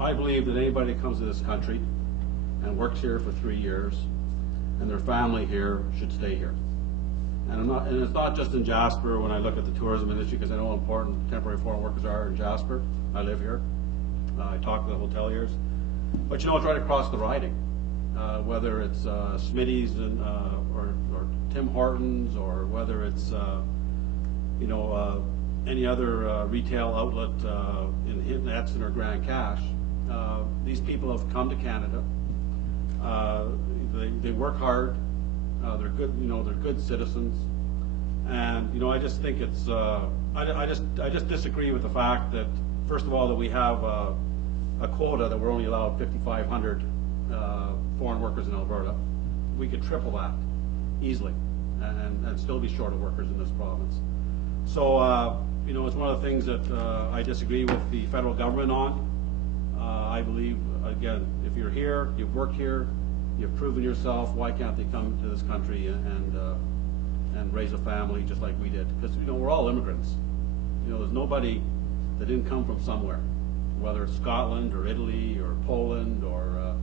I believe that anybody that comes to this country and works here for 3 years, and their family here, should stay here. And it's not just in Jasper when I look at the tourism industry, because I know how important temporary foreign workers are in Jasper. I live here. I talk to the hoteliers. But you know, it's right across the riding. Whether it's Smitty's or Tim Hortons, or whether it's any other retail outlet in Edson or Grand Cache, these people have come to Canada. They work hard. They're good. They're good citizens. And I just think it's. I just disagree with the fact that, first of all, that we have a quota that we're only allowed 5,500 foreign workers in Alberta. We could triple that easily, and still be short of workers in this province. So it's one of the things that I disagree with the federal government on. I believe, again, if you're here, you've worked here, you've proven yourself, why can't they come to this country and raise a family just like we did? Because we're all immigrants. There's nobody that didn't come from somewhere, whether it's Scotland or Italy or Poland or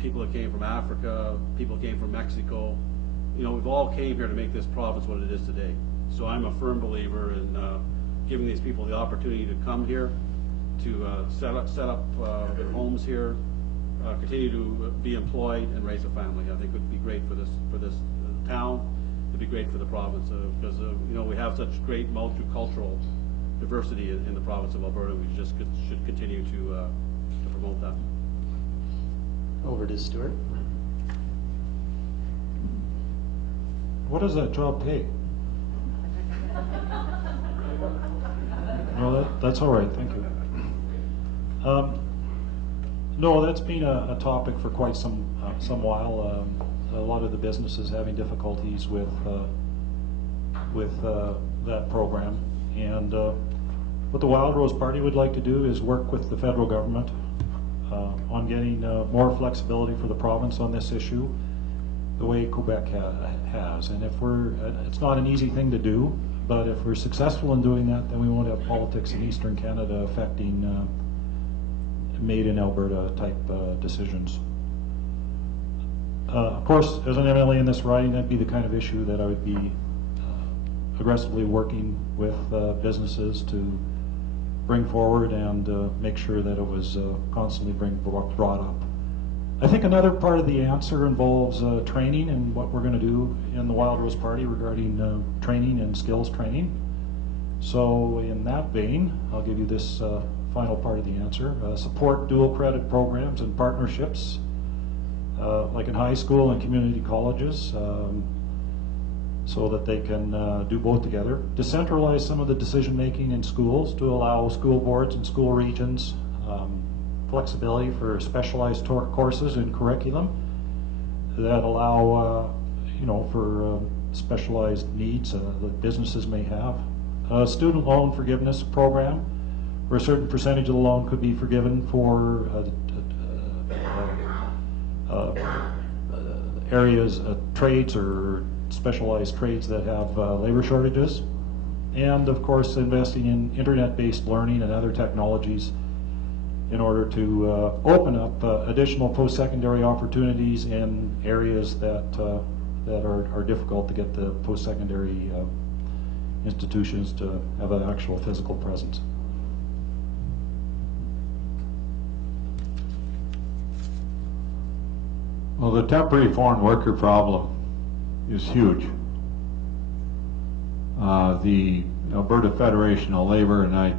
people that came from Africa, people that came from Mexico. We've all came here to make this province what it is today. So I'm a firm believer in giving these people the opportunity to come here, to set up their homes here, continue to be employed and raise a family. I think it would be great for this town. It'd be great for the province because we have such great multicultural diversity in the province of Alberta. We just should continue to promote that. Over to Stuart. What does that job pay? No, that's all right, thank you. No, that's been a topic for quite some while. A lot of the businesses having difficulties with that program, and what the Wild Rose Party would like to do is work with the federal government on getting more flexibility for the province on this issue, the way Quebec has. And if it's not an easy thing to do, but if we're successful in doing that, then we won't have politics in Eastern Canada affecting made in Alberta type decisions. Of course, as an MLA in this riding, that'd be the kind of issue that I would be aggressively working with businesses to bring forward and make sure that it was constantly brought up. I think another part of the answer involves training and what we're going to do in the Wild Rose Party regarding training and skills training. So in that vein, I'll give you this final part of the answer. Support dual credit programs and partnerships, like in high school and community colleges, so that they can do both together. Decentralize some of the decision making in schools to allow school boards and school regions flexibility for specialized courses and curriculum that allow, for specialized needs that businesses may have. A student loan forgiveness program where a certain percentage of the loan could be forgiven for areas, trades or specialized trades that have labor shortages. And of course, investing in internet-based learning and other technologies in order to open up additional post-secondary opportunities in areas that are difficult to get the post-secondary institutions to have an actual physical presence. Well, the temporary foreign worker problem is huge. The Alberta Federation of Labor and I,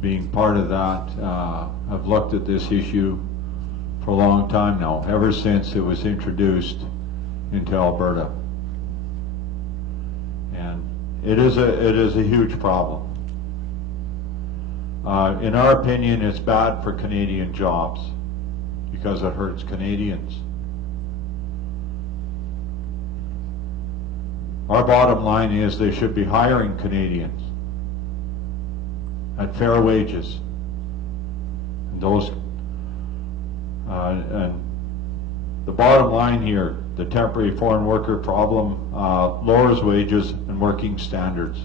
being part of that, have looked at this issue for a long time now, ever since it was introduced into Alberta. And it is a huge problem. In our opinion, it's bad for Canadian jobs because it hurts Canadians. Our bottom line is they should be hiring Canadians at fair wages. And the bottom line here, the temporary foreign worker problem lowers wages and working standards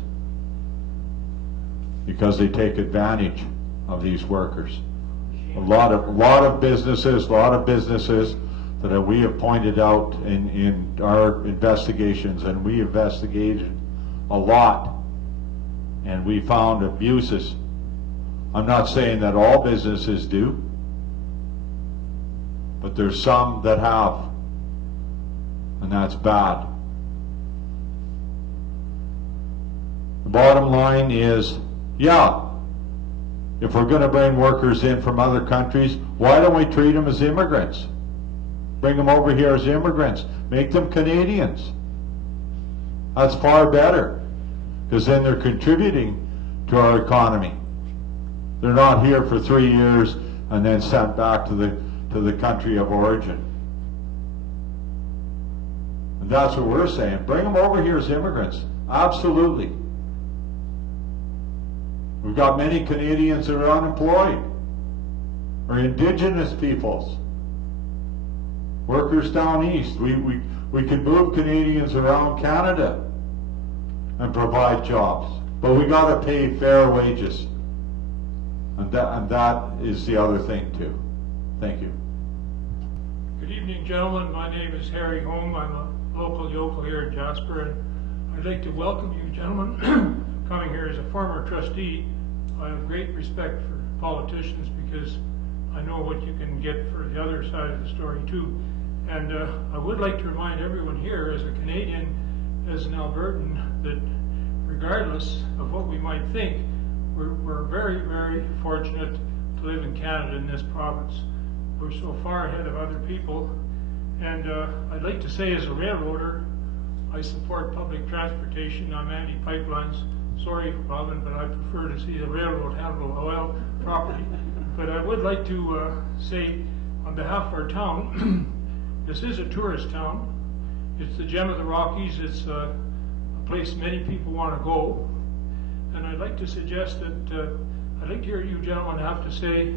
because they take advantage of these workers. A lot of businesses that we have pointed out in our investigations, and we investigated a lot, and we found abuses. I'm not saying that all businesses do, but there's some that have, and that's bad. The bottom line is, yeah, if we're going to bring workers in from other countries, why don't we treat them as immigrants? Bring them over here as immigrants. Make them Canadians. That's far better, because then they're contributing to our economy. They're not here for 3 years and then sent back to the country of origin. And that's what we're saying. Bring them over here as immigrants. Absolutely. We've got many Canadians that are unemployed, or Indigenous peoples, workers down east. We can move Canadians around Canada and provide jobs, but we got to pay fair wages, and that is the other thing too. Thank you. Good evening, gentlemen. My name is Harry Holm. I'm a local yokel here in Jasper, and I'd like to welcome you, gentlemen. Coming here as a former trustee, I have great respect for politicians because I know what you can get for the other side of the story too. And I would like to remind everyone here, as a Canadian, as an Albertan, that regardless of what we might think, we're very, very fortunate to live in Canada, in this province. we're so far ahead of other people. And I'd like to say, as a railroader, I support public transportation. I'm anti-pipelines. Sorry, Robin, but I prefer to see the railroad handle oil properly. But I would like to say, on behalf of our town, this is a tourist town. It's the gem of the Rockies. It's a place many people want to go. And I'd like to suggest that I'd like to hear you gentlemen have to say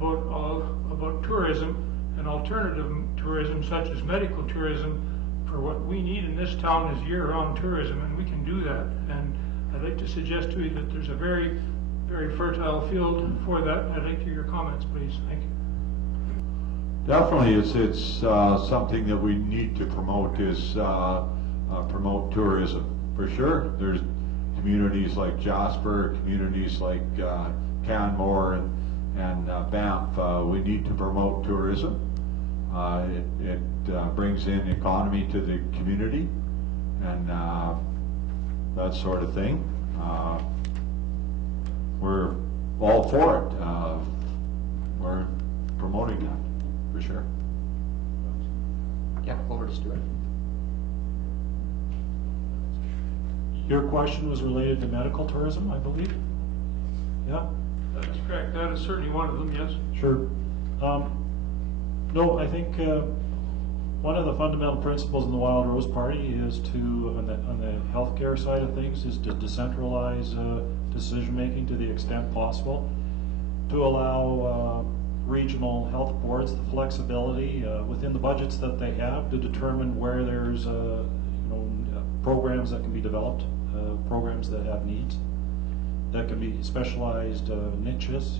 about tourism and alternative tourism, such as medical tourism. For what we need in this town is year-round tourism, and we can do that. And I'd like to suggest to you that there's a very, very fertile field for that. I'd like to hear your comments, please. Thank you. Definitely, it's something that we need to promote is promote tourism for sure. There's communities like Jasper, communities like Canmore and Banff. We need to promote tourism. It brings in economy to the community and that sort of thing. We're all for it. We're promoting that for sure. Yeah, over to Stuart. Your question was related to medical tourism, I believe? Yeah? That is correct. That is certainly one of them, yes. Sure. No, I think one of the fundamental principles in the Wild Rose Party is to, on the healthcare side of things, is to decentralize decision-making to the extent possible, to allow regional health boards the flexibility within the budgets that they have to determine where there's programs that can be developed, programs that have needs, that can be specialized niches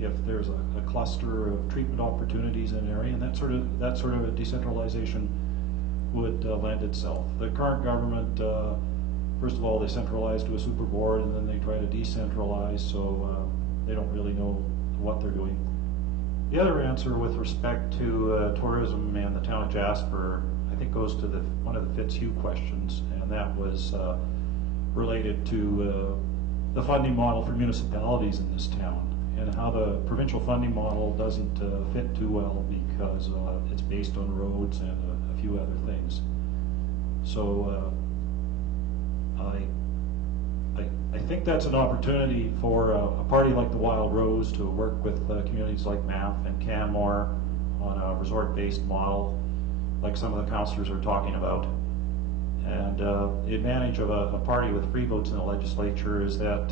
if there's a cluster of treatment opportunities in an area, and that sort of a decentralization would lend itself. The current government, first of all, they centralize to a super board, and then they try to decentralize, so they don't really know what they're doing. The other answer with respect to tourism and the town of Jasper, I think, goes to one of the Fitzhugh questions, and that was related to the funding model for municipalities in this town, and how the provincial funding model doesn't fit too well because it's based on roads and a few other things. So I think that's an opportunity for a party like the Wild Rose to work with communities like Banff and Canmore on a resort-based model, like some of the councillors are talking about. And the advantage of a party with free votes in the legislature is that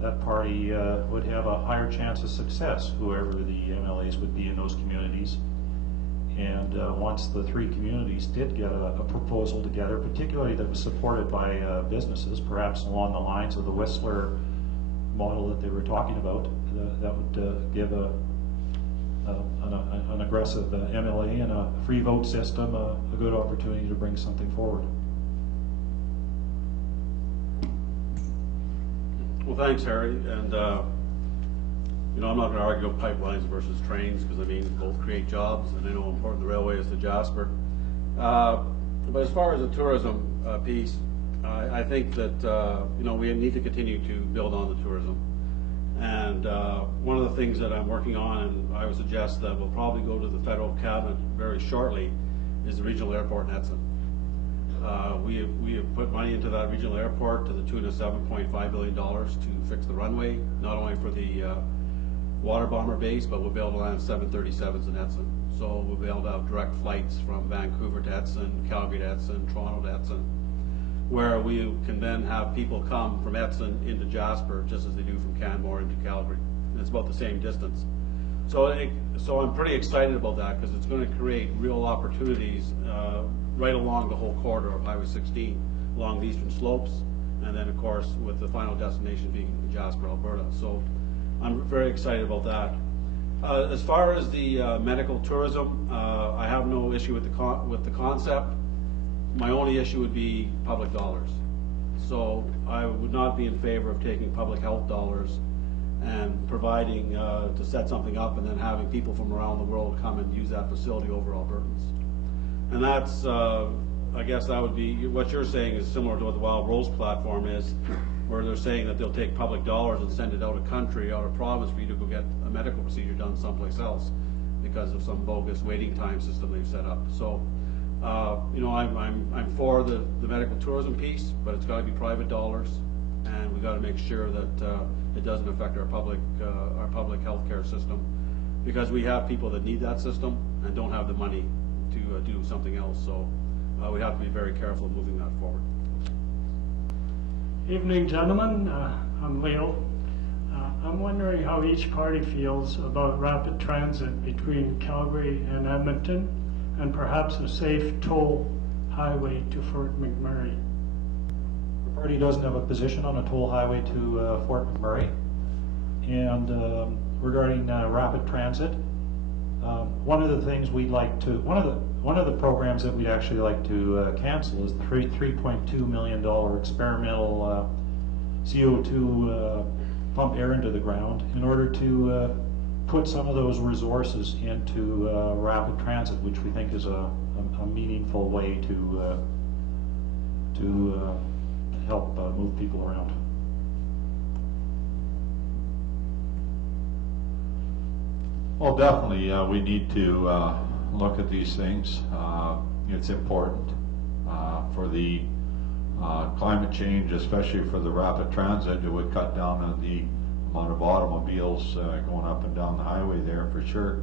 that party would have a higher chance of success, whoever the MLAs would be in those communities. And once the three communities did get a proposal together, particularly that was supported by businesses, perhaps along the lines of the Whistler model that they were talking about, that would give an aggressive MLA and a free vote system a good opportunity to bring something forward. Well, thanks, Harry. And I'm not going to argue pipelines versus trains because both create jobs, and I know how important the railway is to Jasper. But as far as the tourism piece, I think that we need to continue to build on the tourism. And one of the things that I'm working on, and I would suggest that we'll probably go to the federal cabinet very shortly, is the regional airport in Edson. We have put money into that regional airport to the tune of $7.5 billion to fix the runway, not only for the water bomber base, but we'll be able to land 737s in Edson. So we'll be able to have direct flights from Vancouver to Edson, Calgary to Edson, Toronto to Edson, where we can then have people come from Edson into Jasper, just as they do from Canmore into Calgary. And it's about the same distance. So I'm pretty excited about that because it's going to create real opportunities right along the whole corridor of Highway 16, along the eastern slopes, and then of course with the final destination being Jasper, Alberta. So I'm very excited about that. As far as the medical tourism, I have no issue with the concept. My only issue would be public dollars. So I would not be in favor of taking public health dollars and providing to set something up and then having people from around the world come and use that facility over Albertans. And that's, I guess that would be, what you're saying is similar to what the Wild Rose platform is, where they're saying that they'll take public dollars and send it out of country, out of province for you to go get a medical procedure done someplace else. because of some bogus waiting time system they've set up. So, you know, I'm for the medical tourism piece, but it's got to be private dollars, and we got to make sure that it doesn't affect our public healthcare system, because we have people that need that system and don't have the money to do something else. So we have to be very careful moving that forward. Evening, gentlemen. I'm Leo. I'm wondering how each party feels about rapid transit between Calgary and Edmonton, and perhaps a safe toll highway to Fort McMurray. The party doesn't have a position on a toll highway to Fort McMurray. And regarding rapid transit, one of the things we'd like to, one of the programs that we'd actually like to cancel is the $3.2 million experimental CO2 pump air into the ground in order to put some of those resources into rapid transit, which we think is a meaningful way to help move people around. Well, definitely, we need to look at these things. It's important for the climate change, especially for the rapid transit. It would cut down on the amount of automobiles going up and down the highway there for sure.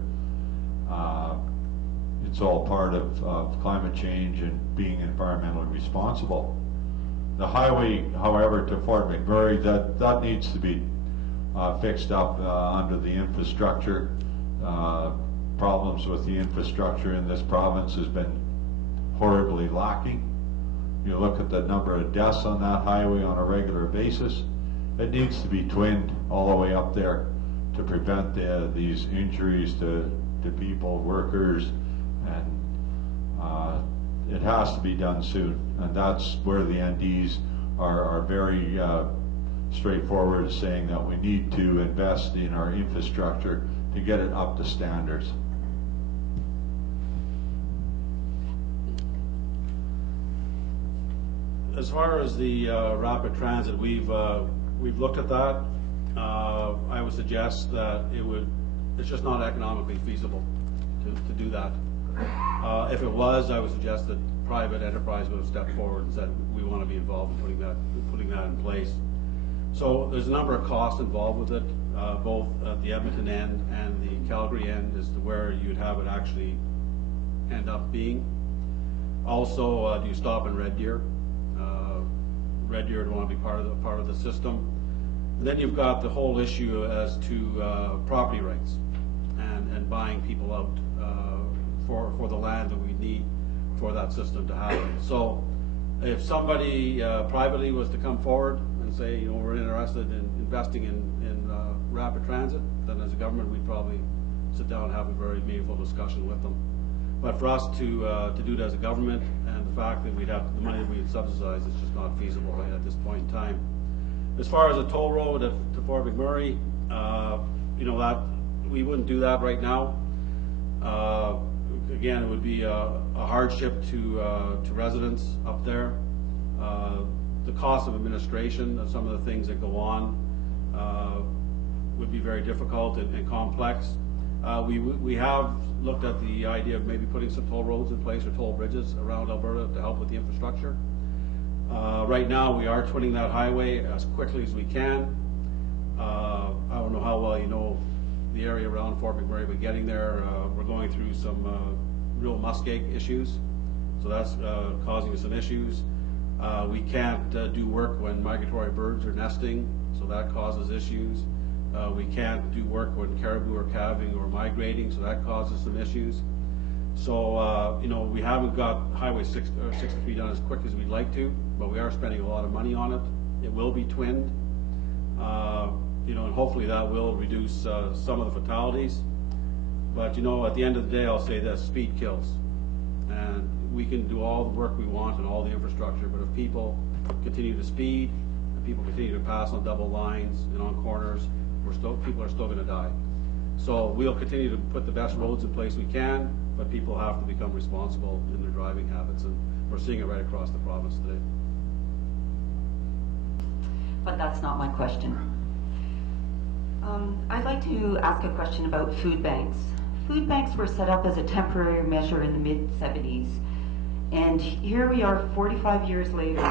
It's all part of climate change and being environmentally responsible. The highway, however, to Fort McMurray, that needs to be fixed up under the infrastructure. Problems with the infrastructure in this province has been horribly lacking. You look at the number of deaths on that highway on a regular basis. It needs to be twinned all the way up there to prevent these injuries to people, workers, and it has to be done soon. And that's where the NDs are very straightforward, saying that we need to invest in our infrastructure to get it up to standards. As far as the rapid transit, we've looked at that. I would suggest that it's just not economically feasible to do that. If it was, I would suggest that private enterprise would have stepped forward and said we want to be involved in putting that in place. So there's a number of costs involved with it, both at the Edmonton end and the Calgary end, as to where you'd have it actually end up being. Also, do you stop in Red Deer? Red Deer would want to be part of the system. And then you've got the whole issue as to property rights and buying people out for the land that we need for that system to happen. So if somebody privately was to come forward and say, you know, we're interested in investing in rapid transit, then as a government we'd probably sit down and have a very meaningful discussion with them. But for us to do it as a government, and the fact that we'd have the money that we'd subsidize, it's just not feasible right at this point in time. As far as a toll road to Fort McMurray, you know, that we wouldn't do that right now. Again, it would be a hardship to residents up there. The cost of administration of some of the things that go on would be very difficult and complex. We have looked at the idea of maybe putting some toll roads in place or toll bridges around Alberta to help with the infrastructure. Right now, we are twinning that highway as quickly as we can. I don't know how well you know the area around Fort McMurray, but getting there, we're going through some real muskeg issues, so that's causing us some issues. We can't do work when migratory birds are nesting, so that causes issues. We can't do work when caribou are calving or migrating, so that causes some issues. So, you know, we haven't got Highway 63 done as quick as we'd like to, but we are spending a lot of money on it. It will be twinned, you know, and hopefully that will reduce some of the fatalities. But, you know, at the end of the day, I'll say this: speed kills. And we can do all the work we want and all the infrastructure, but if people continue to speed, and people continue to pass on double lines and on corners, people are still going to die. So we'll continue to put the best roads in place we can, but people have to become responsible in their driving habits, and we're seeing it right across the province today. But that's not my question. I'd like to ask a question about food banks. food banks were set up as a temporary measure in the mid-70s. And here we are 45 years later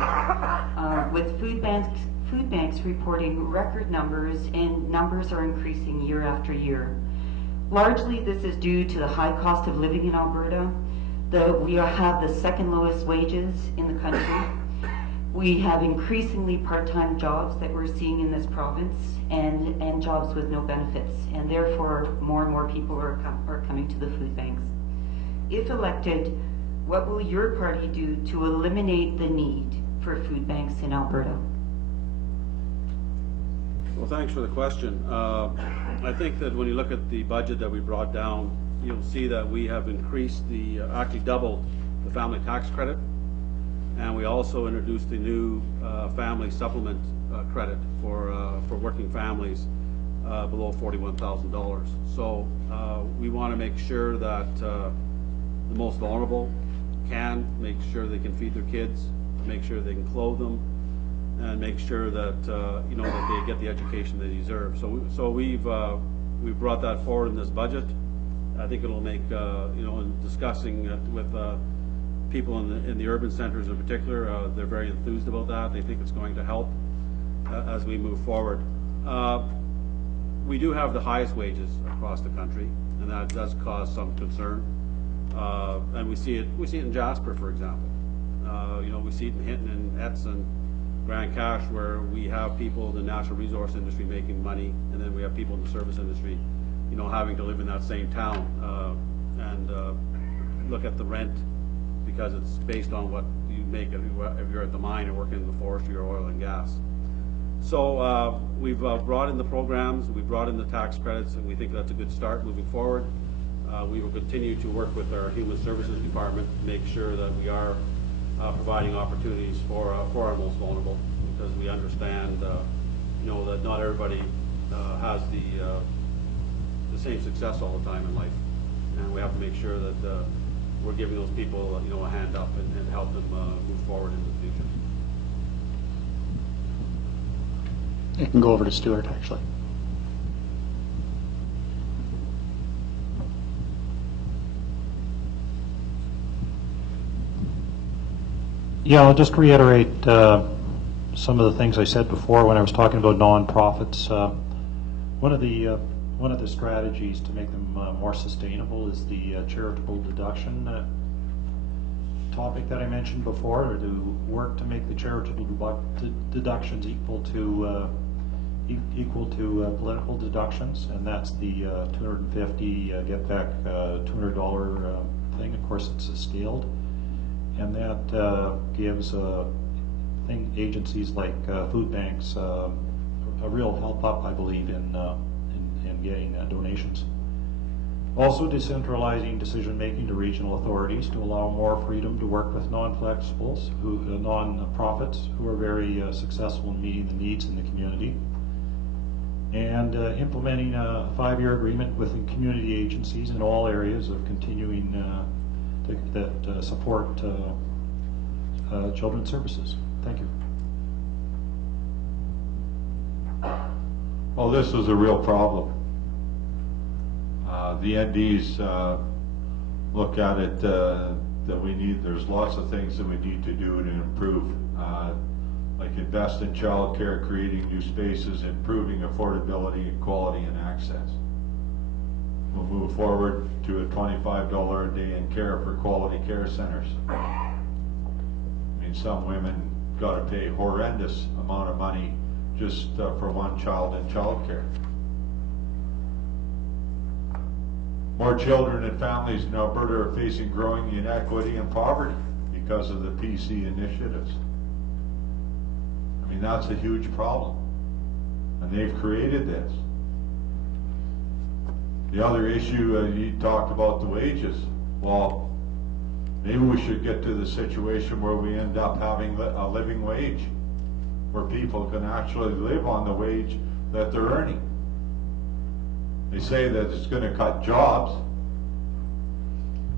with food banks reporting record numbers, and numbers are increasing year after year. Largely this is due to the high cost of living in Alberta. We have the second lowest wages in the country. We have increasingly part-time jobs that we're seeing in this province, and jobs with no benefits, and therefore more and more people are coming to the food banks. If elected, what will your party do to eliminate the need for food banks in Alberta? Well, thanks for the question. I think that when you look at the budget that we brought down, you'll see that we have increased actually doubled the family tax credit, and we also introduced the new family supplement credit for working families below $41,000. So we want to make sure that the most vulnerable can make sure they can feed their kids, make sure they can clothe them, and make sure that that they get the education they deserve. So we've brought that forward in this budget. I think it'll make in discussing with people in the urban centers in particular, they're very enthused about that. They think it's going to help as we move forward. We do have the highest wages across the country, and that does cause some concern. And we see it in Jasper, for example. We see it in Hinton and Etson, Grand Cache, where we have people in the natural resource industry making money, and then we have people in the service industry, having to live in that same town and look at the rent, because it's based on what you make if you're at the mine or working in the forestry or oil and gas. So we've brought in the programs, we've brought in the tax credits, and we think that's a good start moving forward. We will continue to work with our Human Services Department to make sure that we are providing opportunities for our most vulnerable, because we understand that not everybody has the same success all the time in life, and we have to make sure that we're giving those people a hand up and help them move forward into the future. I can go over to Stuart, actually. Yeah, I'll just reiterate some of the things I said before when I was talking about nonprofits. One of the strategies to make them more sustainable is the charitable deduction topic that I mentioned before, or to work to make the charitable deductions equal to political deductions, and that's the $250 get back $200 thing. Of course, it's scaled. And that gives agencies like food banks a real help up, I believe, in getting donations. Also, decentralizing decision-making to regional authorities to allow more freedom to work with non-flexibles, non-profits who are very successful in meeting the needs in the community. And implementing a 5-year agreement with community agencies in all areas of continuing that support children's services. Thank you. Well, this is a real problem. The NDs look at it that there's lots of things that we need to do to improve, like invest in childcare, creating new spaces, improving affordability and quality and access. We'll move forward to a $25 a day in care for quality care centers. I mean, some women got to pay horrendous amount of money just for one child in childcare. More children and families in Alberta are facing growing inequity and poverty because of the PC initiatives. I mean, that's a huge problem, and they've created this. The other issue, you talked about the wages. Well, maybe we should get to the situation where we end up having a living wage, where people can actually live on the wage that they're earning. They say that it's going to cut jobs,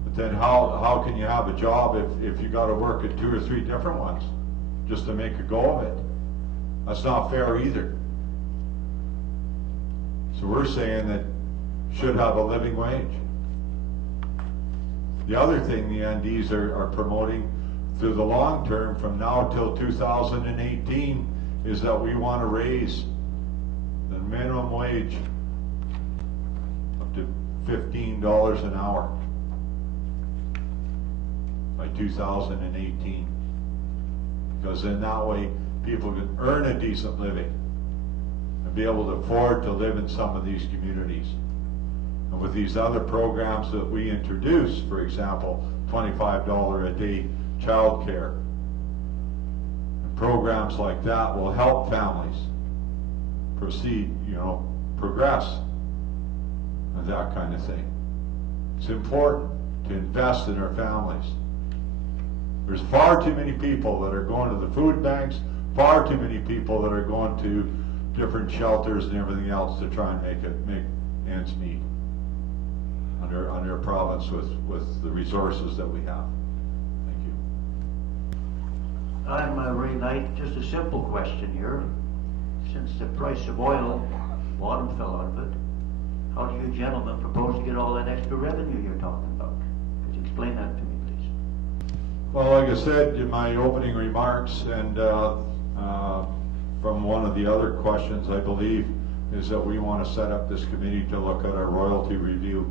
but then how can you have a job if you got to work at 2 or 3 different ones just to make a go of it? That's not fair either. So we're saying that should have a living wage. The other thing the NDs are promoting through the long term from now till 2018 is that we want to raise the minimum wage up to $15 an hour by 2018. Because in that way, people can earn a decent living and be able to afford to live in some of these communities. And with these other programs that we introduce, for example, $25 a day child care, and programs like that will help families proceed, progress, and that kind of thing. It's important to invest in our families. There's far too many people that are going to the food banks, far too many people that are going to different shelters and everything else to try and make ends meet under our province with the resources that we have. Thank you. I'm Ray Knight. Just a simple question here. Since the price of oil, the bottom fell out of it, how do you gentlemen propose to get all that extra revenue you're talking about? Could you explain that to me, please? Well, like I said in my opening remarks, and from one of the other questions, I believe, is that we want to set up this committee to look at our royalty review.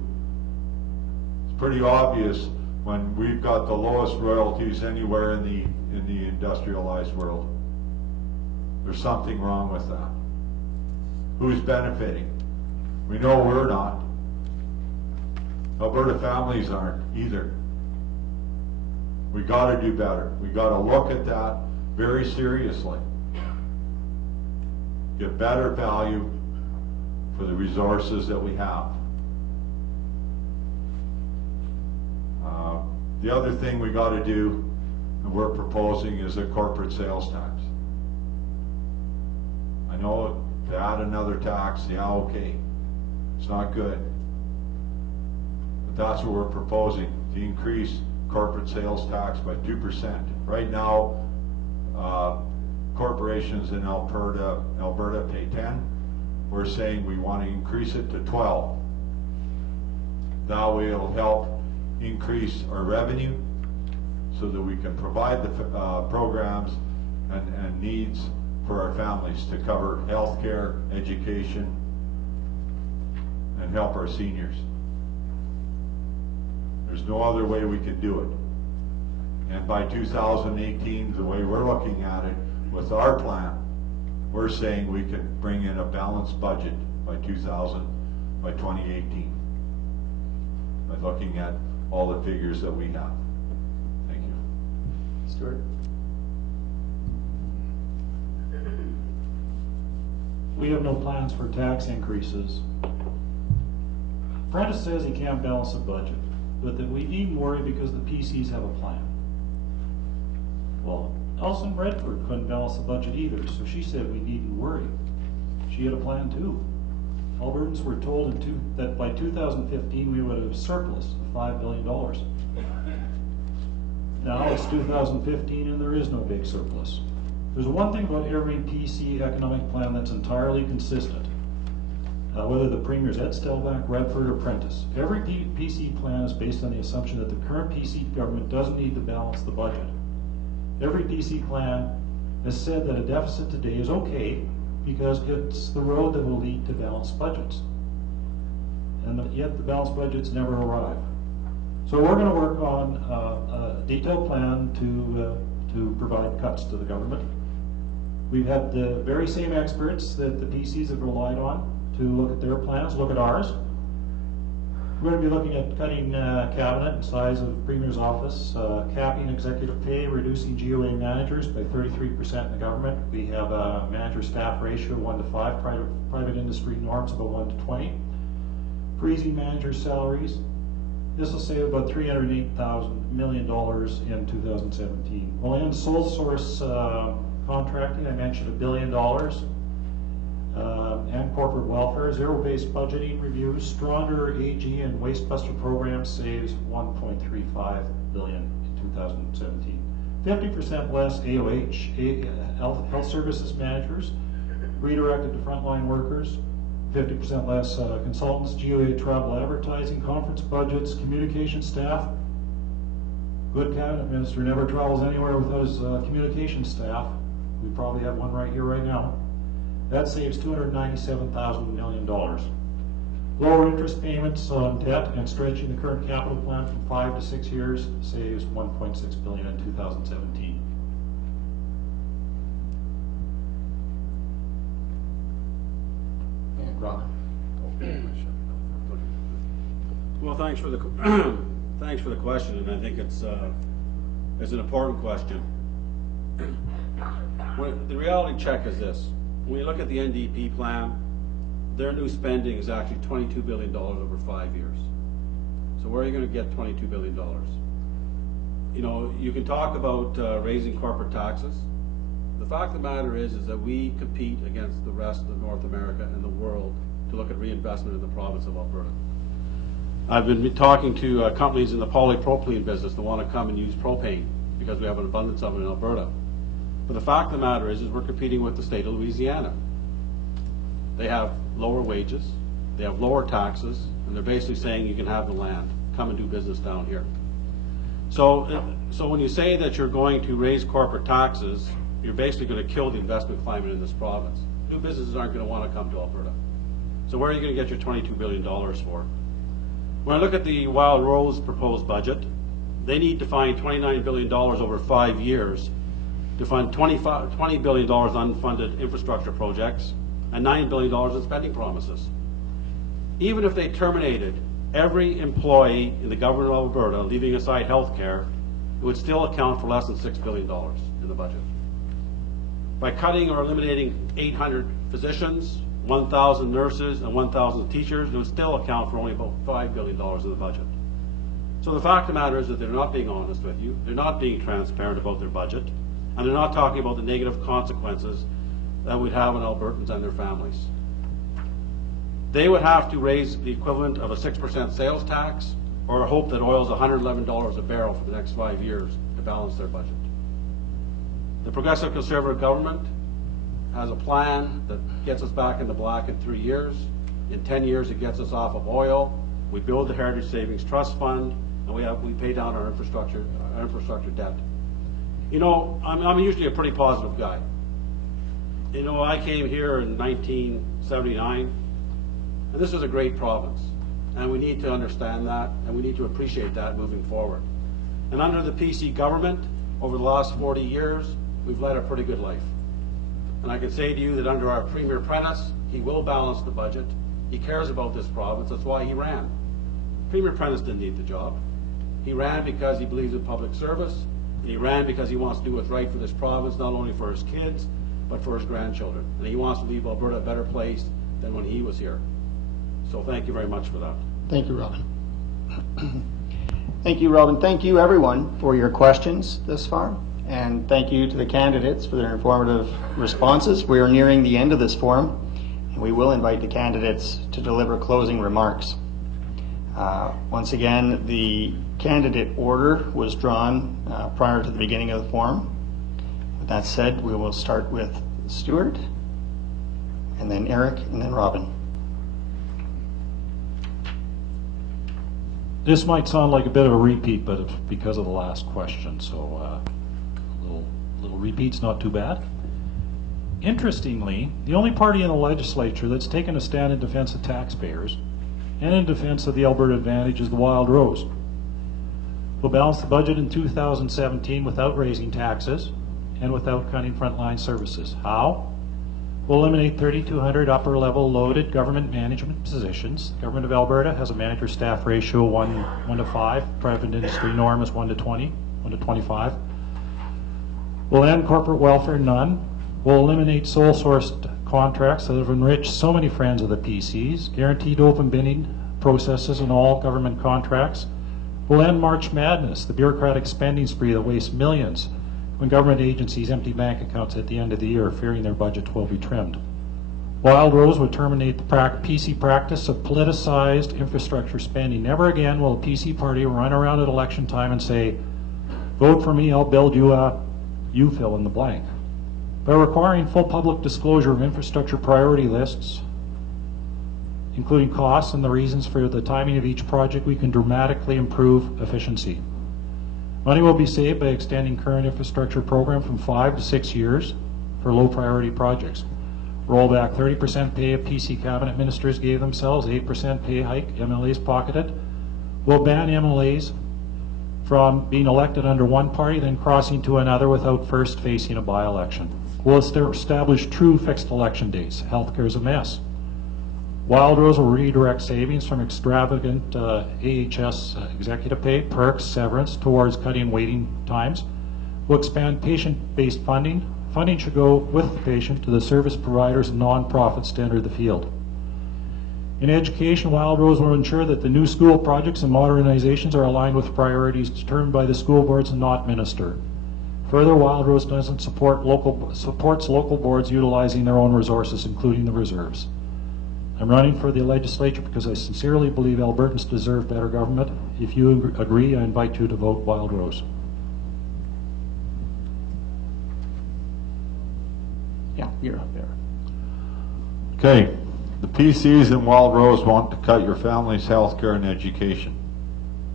It's pretty obvious when we've got the lowest royalties anywhere in the industrialized world. There's something wrong with that. Who's benefiting? We know we're not. Alberta families aren't either. We got to do better. We got to look at that very seriously. Get better value for the resources that we have. The other thing we got to do, and we're proposing, is a corporate sales tax. I know to add another tax, yeah, okay, it's not good. But that's what we're proposing, to increase corporate sales tax by 2%. Right now, corporations in Alberta pay 10. We're saying we want to increase it to 12. That way it'll help increase our revenue so that we can provide the programs and needs for our families to cover health care, education, and help our seniors. There's no other way we can do it. And by 2018, the way we're looking at it, with our plan, we're saying we can bring in a balanced budget by 2018, by looking at all the figures that we have. Thank you. Stuart? We have no plans for tax increases. Prentice says he can't balance the budget, but that we needn't worry because the PCs have a plan. Well, Alison Redford couldn't balance the budget either, so she said we needn't worry. She had a plan too. Albertans were told that by 2015 we would have a surplus of $5 billion. Now it's 2015 and there is no big surplus. There's one thing about every PC economic plan that's entirely consistent, whether the Premier's Ed Stelbach, Redford, or Prentice. Every PC plan is based on the assumption that the current PC government doesn't need to balance the budget. Every PC plan has said that a deficit today is okay because it's the road that will lead to balanced budgets. And yet the balanced budgets never arrive. So we're going to work on a detailed plan to provide cuts to the government. We've had the very same experts that the PCs have relied on to look at their plans, look at ours. We're going to be looking at cutting cabinet and size of Premier's office, capping executive pay, reducing GOA managers by 33% in the government. We have a manager-staff ratio of 1 to 5, private industry norms about 1 to 20. Freezing manager salaries. This will save about $308 million in 2017. We'll end sole source contracting. I mentioned $1 billion. And corporate welfare, zero-based budgeting reviews, stronger AG and wastebuster programs saves $1.35 billion in 2017. 50% less AOH, health services managers, redirected to frontline workers. 50% less consultants, GOA travel advertising, conference budgets, communication staff. Good cabinet minister never travels anywhere without his communication staff. We probably have one right here right now. That saves $297,000 million. Lower interest payments on debt and stretching the current capital plan from 5 to 6 years saves $1.6 billion in 2017. And Robin. Well, thanks for the thanks for the question, and I think it's an important question. The reality check is this: when you look at the NDP plan, their new spending is actually $22 billion over 5 years. So where are you going to get $22 billion? You know, you can talk about raising corporate taxes. The fact of the matter is that we compete against the rest of North America and the world to look at reinvestment in the province of Alberta. I've been talking to companies in the polypropylene business that want to come and use propane because we have an abundance of it in Alberta. But the fact of the matter is we're competing with the state of Louisiana. They have lower wages, they have lower taxes, and they're basically saying you can have the land, come and do business down here. So when you say that you're going to raise corporate taxes, you're basically going to kill the investment climate in this province. New businesses aren't going to want to come to Alberta. So where are you going to get your $22 billion for? When I look at the Wild Rose proposed budget, they need to find $29 billion over 5 years to fund $20 billion unfunded infrastructure projects and $9 billion in spending promises. Even if they terminated every employee in the government of Alberta, leaving aside health care, it would still account for less than $6 billion in the budget. By cutting or eliminating 800 physicians, 1,000 nurses, and 1,000 teachers, it would still account for only about $5 billion in the budget. So the fact of the matter is that they're not being honest with you, they're not being transparent about their budget, and they're not talking about the negative consequences that would have on Albertans and their families. They would have to raise the equivalent of a 6% sales tax or hope that oil is $111 a barrel for the next 5 years to balance their budget. The Progressive Conservative government has a plan that gets us back in the black in 3 years. In 10 years, it gets us off of oil. We build the Heritage Savings Trust Fund, and we pay down our infrastructure debt. You know, I'm usually a pretty positive guy. You know, I came here in 1979, and this is a great province, and we need to understand that, and we need to appreciate that moving forward. And under the PC government, over the last 40 years, we've led a pretty good life. And I can say to you that under our Premier Prentice, he will balance the budget. He cares about this province. That's why he ran. Premier Prentice didn't need the job. He ran because he believes in public service, and he ran because he wants to do what's right for this province, not only for his kids, but for his grandchildren. And he wants to leave Alberta a better place than when he was here. So thank you very much for that. Thank you, Robin. Thank you, Robin. Thank you, everyone, for your questions thus far. And thank you to the candidates for their informative responses. We are nearing the end of this forum, and we will invite the candidates to deliver closing remarks. Once again, the candidate order was drawn prior to the beginning of the forum. With that said, we will start with Stuart, and then Eric, and then Robin. This might sound like a bit of a repeat, but it's because of the last question, so little repeat's not too bad. Interestingly, the only party in the legislature that's taken a stand in defense of taxpayers and in defense of the Alberta Advantage is the Wild Rose. We'll balance the budget in 2017 without raising taxes and without cutting frontline services. How? We'll eliminate 3,200 upper-level loaded government management positions. The Government of Alberta has a manager-staff ratio 1 to 5. Private industry norm is 1 to 20, 1 to 25. We'll end corporate welfare, none. We'll eliminate sole-sourced contracts that have enriched so many friends of the PCs, guaranteed open bidding processes in all government contracts. We'll end March Madness, the bureaucratic spending spree that wastes millions when government agencies empty bank accounts at the end of the year, fearing their budgets will be trimmed. Wild Rose would terminate the PC practice of politicized infrastructure spending. Never again will a PC party run around at election time and say, vote for me, I'll build you a, you fill in the blank. By requiring full public disclosure of infrastructure priority lists, including costs and the reasons for the timing of each project, we can dramatically improve efficiency. Money will be saved by extending current infrastructure program from 5 to 6 years for low priority projects. Roll back 30% pay of PC cabinet ministers gave themselves, 8% pay hike MLAs pocketed. We'll ban MLAs from being elected under one party, then crossing to another without first facing a by-election. We'll establish true fixed election dates. Healthcare is a mess. Wild Rose will redirect savings from extravagant AHS executive pay, perks, severance towards cutting waiting times. We'll expand patient-based funding. Funding should go with the patient to the service providers and non-profits to enter the field. In education, Wild Rose will ensure that the new school projects and modernizations are aligned with priorities determined by the school boards and not minister. Further, Wild Rose doesn't supports local boards utilizing their own resources, including the reserves. I'm running for the legislature because I sincerely believe Albertans deserve better government. If you agree, I invite you to vote Wild Rose. Yeah, you're up there. Okay, the PCs in Wild Rose want to cut your family's health care and education.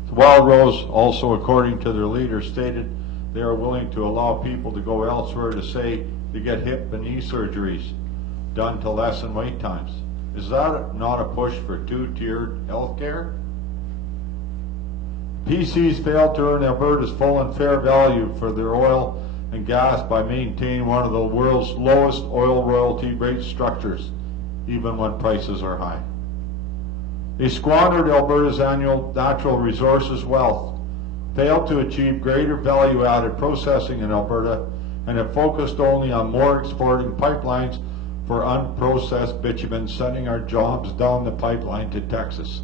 The Wild Rose also, according to their leader, stated they are willing to allow people to go elsewhere to get hip and knee surgeries done to lessen wait times. Is that not a push for two-tiered health care? PCs failed to earn Alberta's full and fair value for their oil and gas by maintaining one of the world's lowest oil royalty rate structures, even when prices are high. They squandered Alberta's annual natural resources wealth, failed to achieve greater value-added processing in Alberta, and have focused only on more exporting pipelines for unprocessed bitumen, sending our jobs down the pipeline to Texas.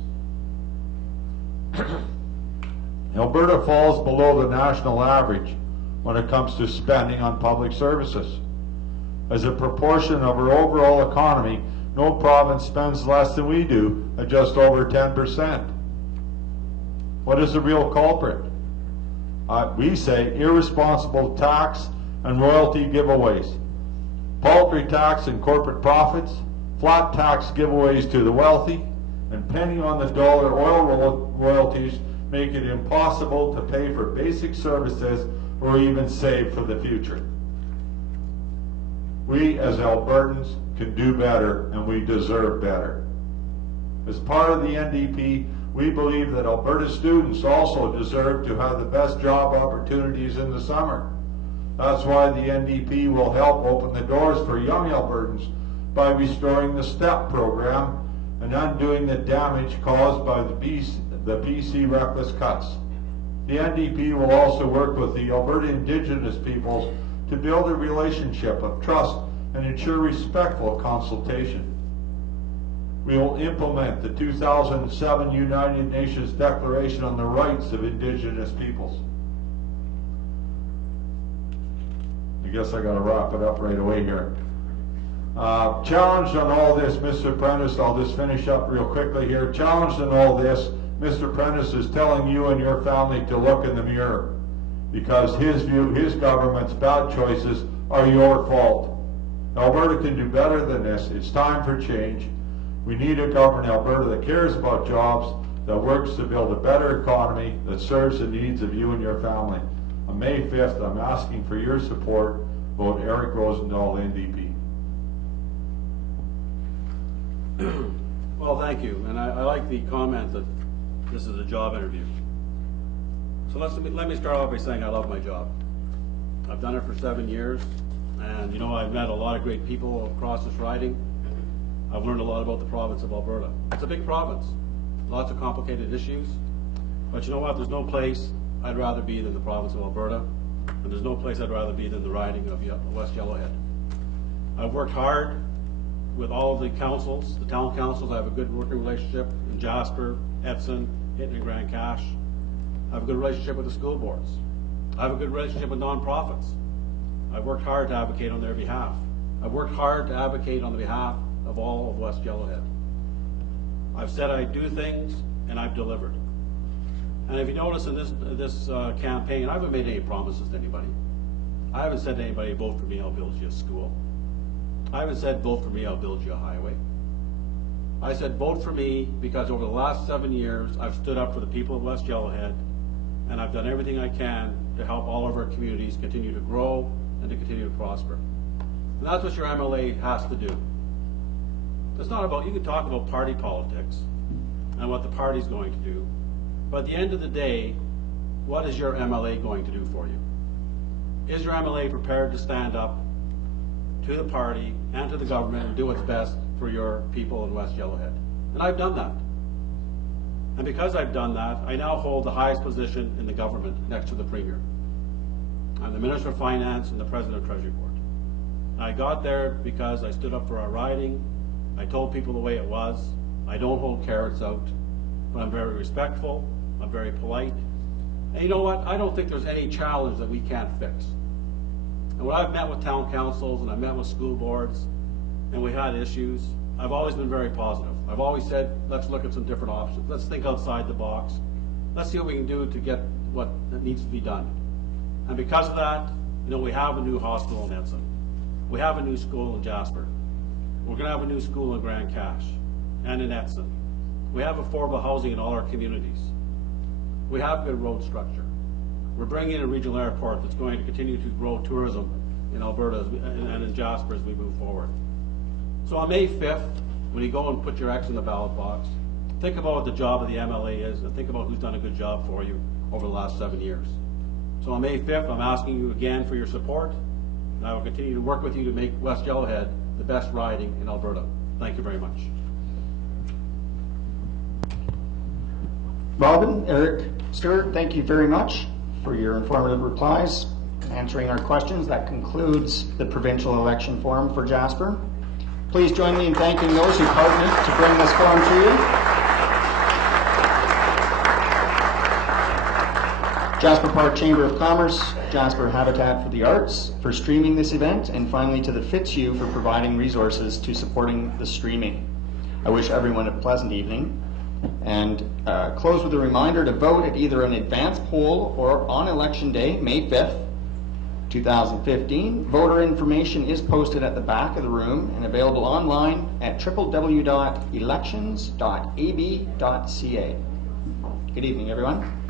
Alberta falls below the national average when it comes to spending on public services. As a proportion of our overall economy, no province spends less than we do, at just over 10%. What is the real culprit? We say irresponsible tax and royalty giveaways. Paltry tax and corporate profits, flat tax giveaways to the wealthy, and penny on the dollar oil royalties make it impossible to pay for basic services or even save for the future. We as Albertans can do better, and we deserve better. As part of the NDP, we believe that Alberta students also deserve to have the best job opportunities in the summer. That's why the NDP will help open the doors for young Albertans by restoring the STEP program and undoing the damage caused by the PC reckless cuts. The NDP will also work with the Alberta Indigenous peoples to build a relationship of trust and ensure respectful consultation. We will implement the 2007 United Nations Declaration on the Rights of Indigenous Peoples. I guess I got to wrap it up right away here. Challenged on all this, Mr. Prentice, I'll just finish up real quickly here. Challenged on all this, Mr. Prentice is telling you and your family to look in the mirror because his government's bad choices are your fault. Alberta can do better than this. It's time for change. We need a government in Alberta that cares about jobs, that works to build a better economy, that serves the needs of you and your family. On May 5th, I'm asking for your support. Vote Eric Rosendahl, NDP. Well, thank you, and I like the comment that this is a job interview. So let me start off by saying I love my job. I've done it for 7 years, and you know, I've met a lot of great people across this riding. I've learned a lot about the province of Alberta. It's a big province, lots of complicated issues, but you know what, there's no place I'd rather be than the province of Alberta, and there's no place I'd rather be than the riding of West Yellowhead. I've worked hard with all of the councils, the town councils. I have a good working relationship in Jasper, Edson, Hinton, and Grand Cache. I have a good relationship with the school boards. I have a good relationship with nonprofits. I've worked hard to advocate on their behalf. I've worked hard to advocate on the behalf of all of West Yellowhead. I've said I'd do things, and I've delivered. And if you notice in this campaign, I haven't made any promises to anybody. I haven't said to anybody, vote for me, I'll build you a school. I haven't said, vote for me, I'll build you a highway. I said, vote for me because over the last 7 years, I've stood up for the people of West Yellowhead, and I've done everything I can to help all of our communities continue to grow and to continue to prosper. And that's what your MLA has to do. It's not about, you can talk about party politics and what the party's going to do, but at the end of the day, what is your MLA going to do for you? Is your MLA prepared to stand up to the party and to the government and do what's best for your people in West Yellowhead? And I've done that. And because I've done that, I now hold the highest position in the government next to the Premier. I'm the Minister of Finance and the President of Treasury Board. I got there because I stood up for our riding. I told people the way it was. I don't hold carrots out, but I'm very respectful. I'm very polite. And you know what? I don't think there's any challenge that we can't fix. And when I've met with town councils and I've met with school boards and we had issues, I've always been very positive. I've always said, let's look at some different options. Let's think outside the box. Let's see what we can do to get what needs to be done. And because of that, you know, we have a new hospital in Edson. We have a new school in Jasper. We're going to have a new school in Grand Cache and in Edson. We have affordable housing in all our communities. We have good road structure. We're bringing in a regional airport that's going to continue to grow tourism in Alberta and in Jasper as we move forward. So on May 5th, when you go and put your X in the ballot box, think about what the job of the MLA is and think about who's done a good job for you over the last 7 years. So on May 5th, I'm asking you again for your support, and I will continue to work with you to make West Yellowhead the best riding in Alberta. Thank you very much. Robin, Eric, Stuart, thank you very much for your informative replies, answering our questions. That concludes the provincial election forum for Jasper. Please join me in thanking those who partnered to bring this forum to you. Jasper Park Chamber of Commerce, Jasper Habitat for the Arts for streaming this event, and finally to the Fitzhugh for providing resources to supporting the streaming. I wish everyone a pleasant evening, and close with a reminder to vote at either an advance poll or on Election Day, May 5th, 2015. Voter information is posted at the back of the room and available online at www.elections.ab.ca. Good evening, everyone.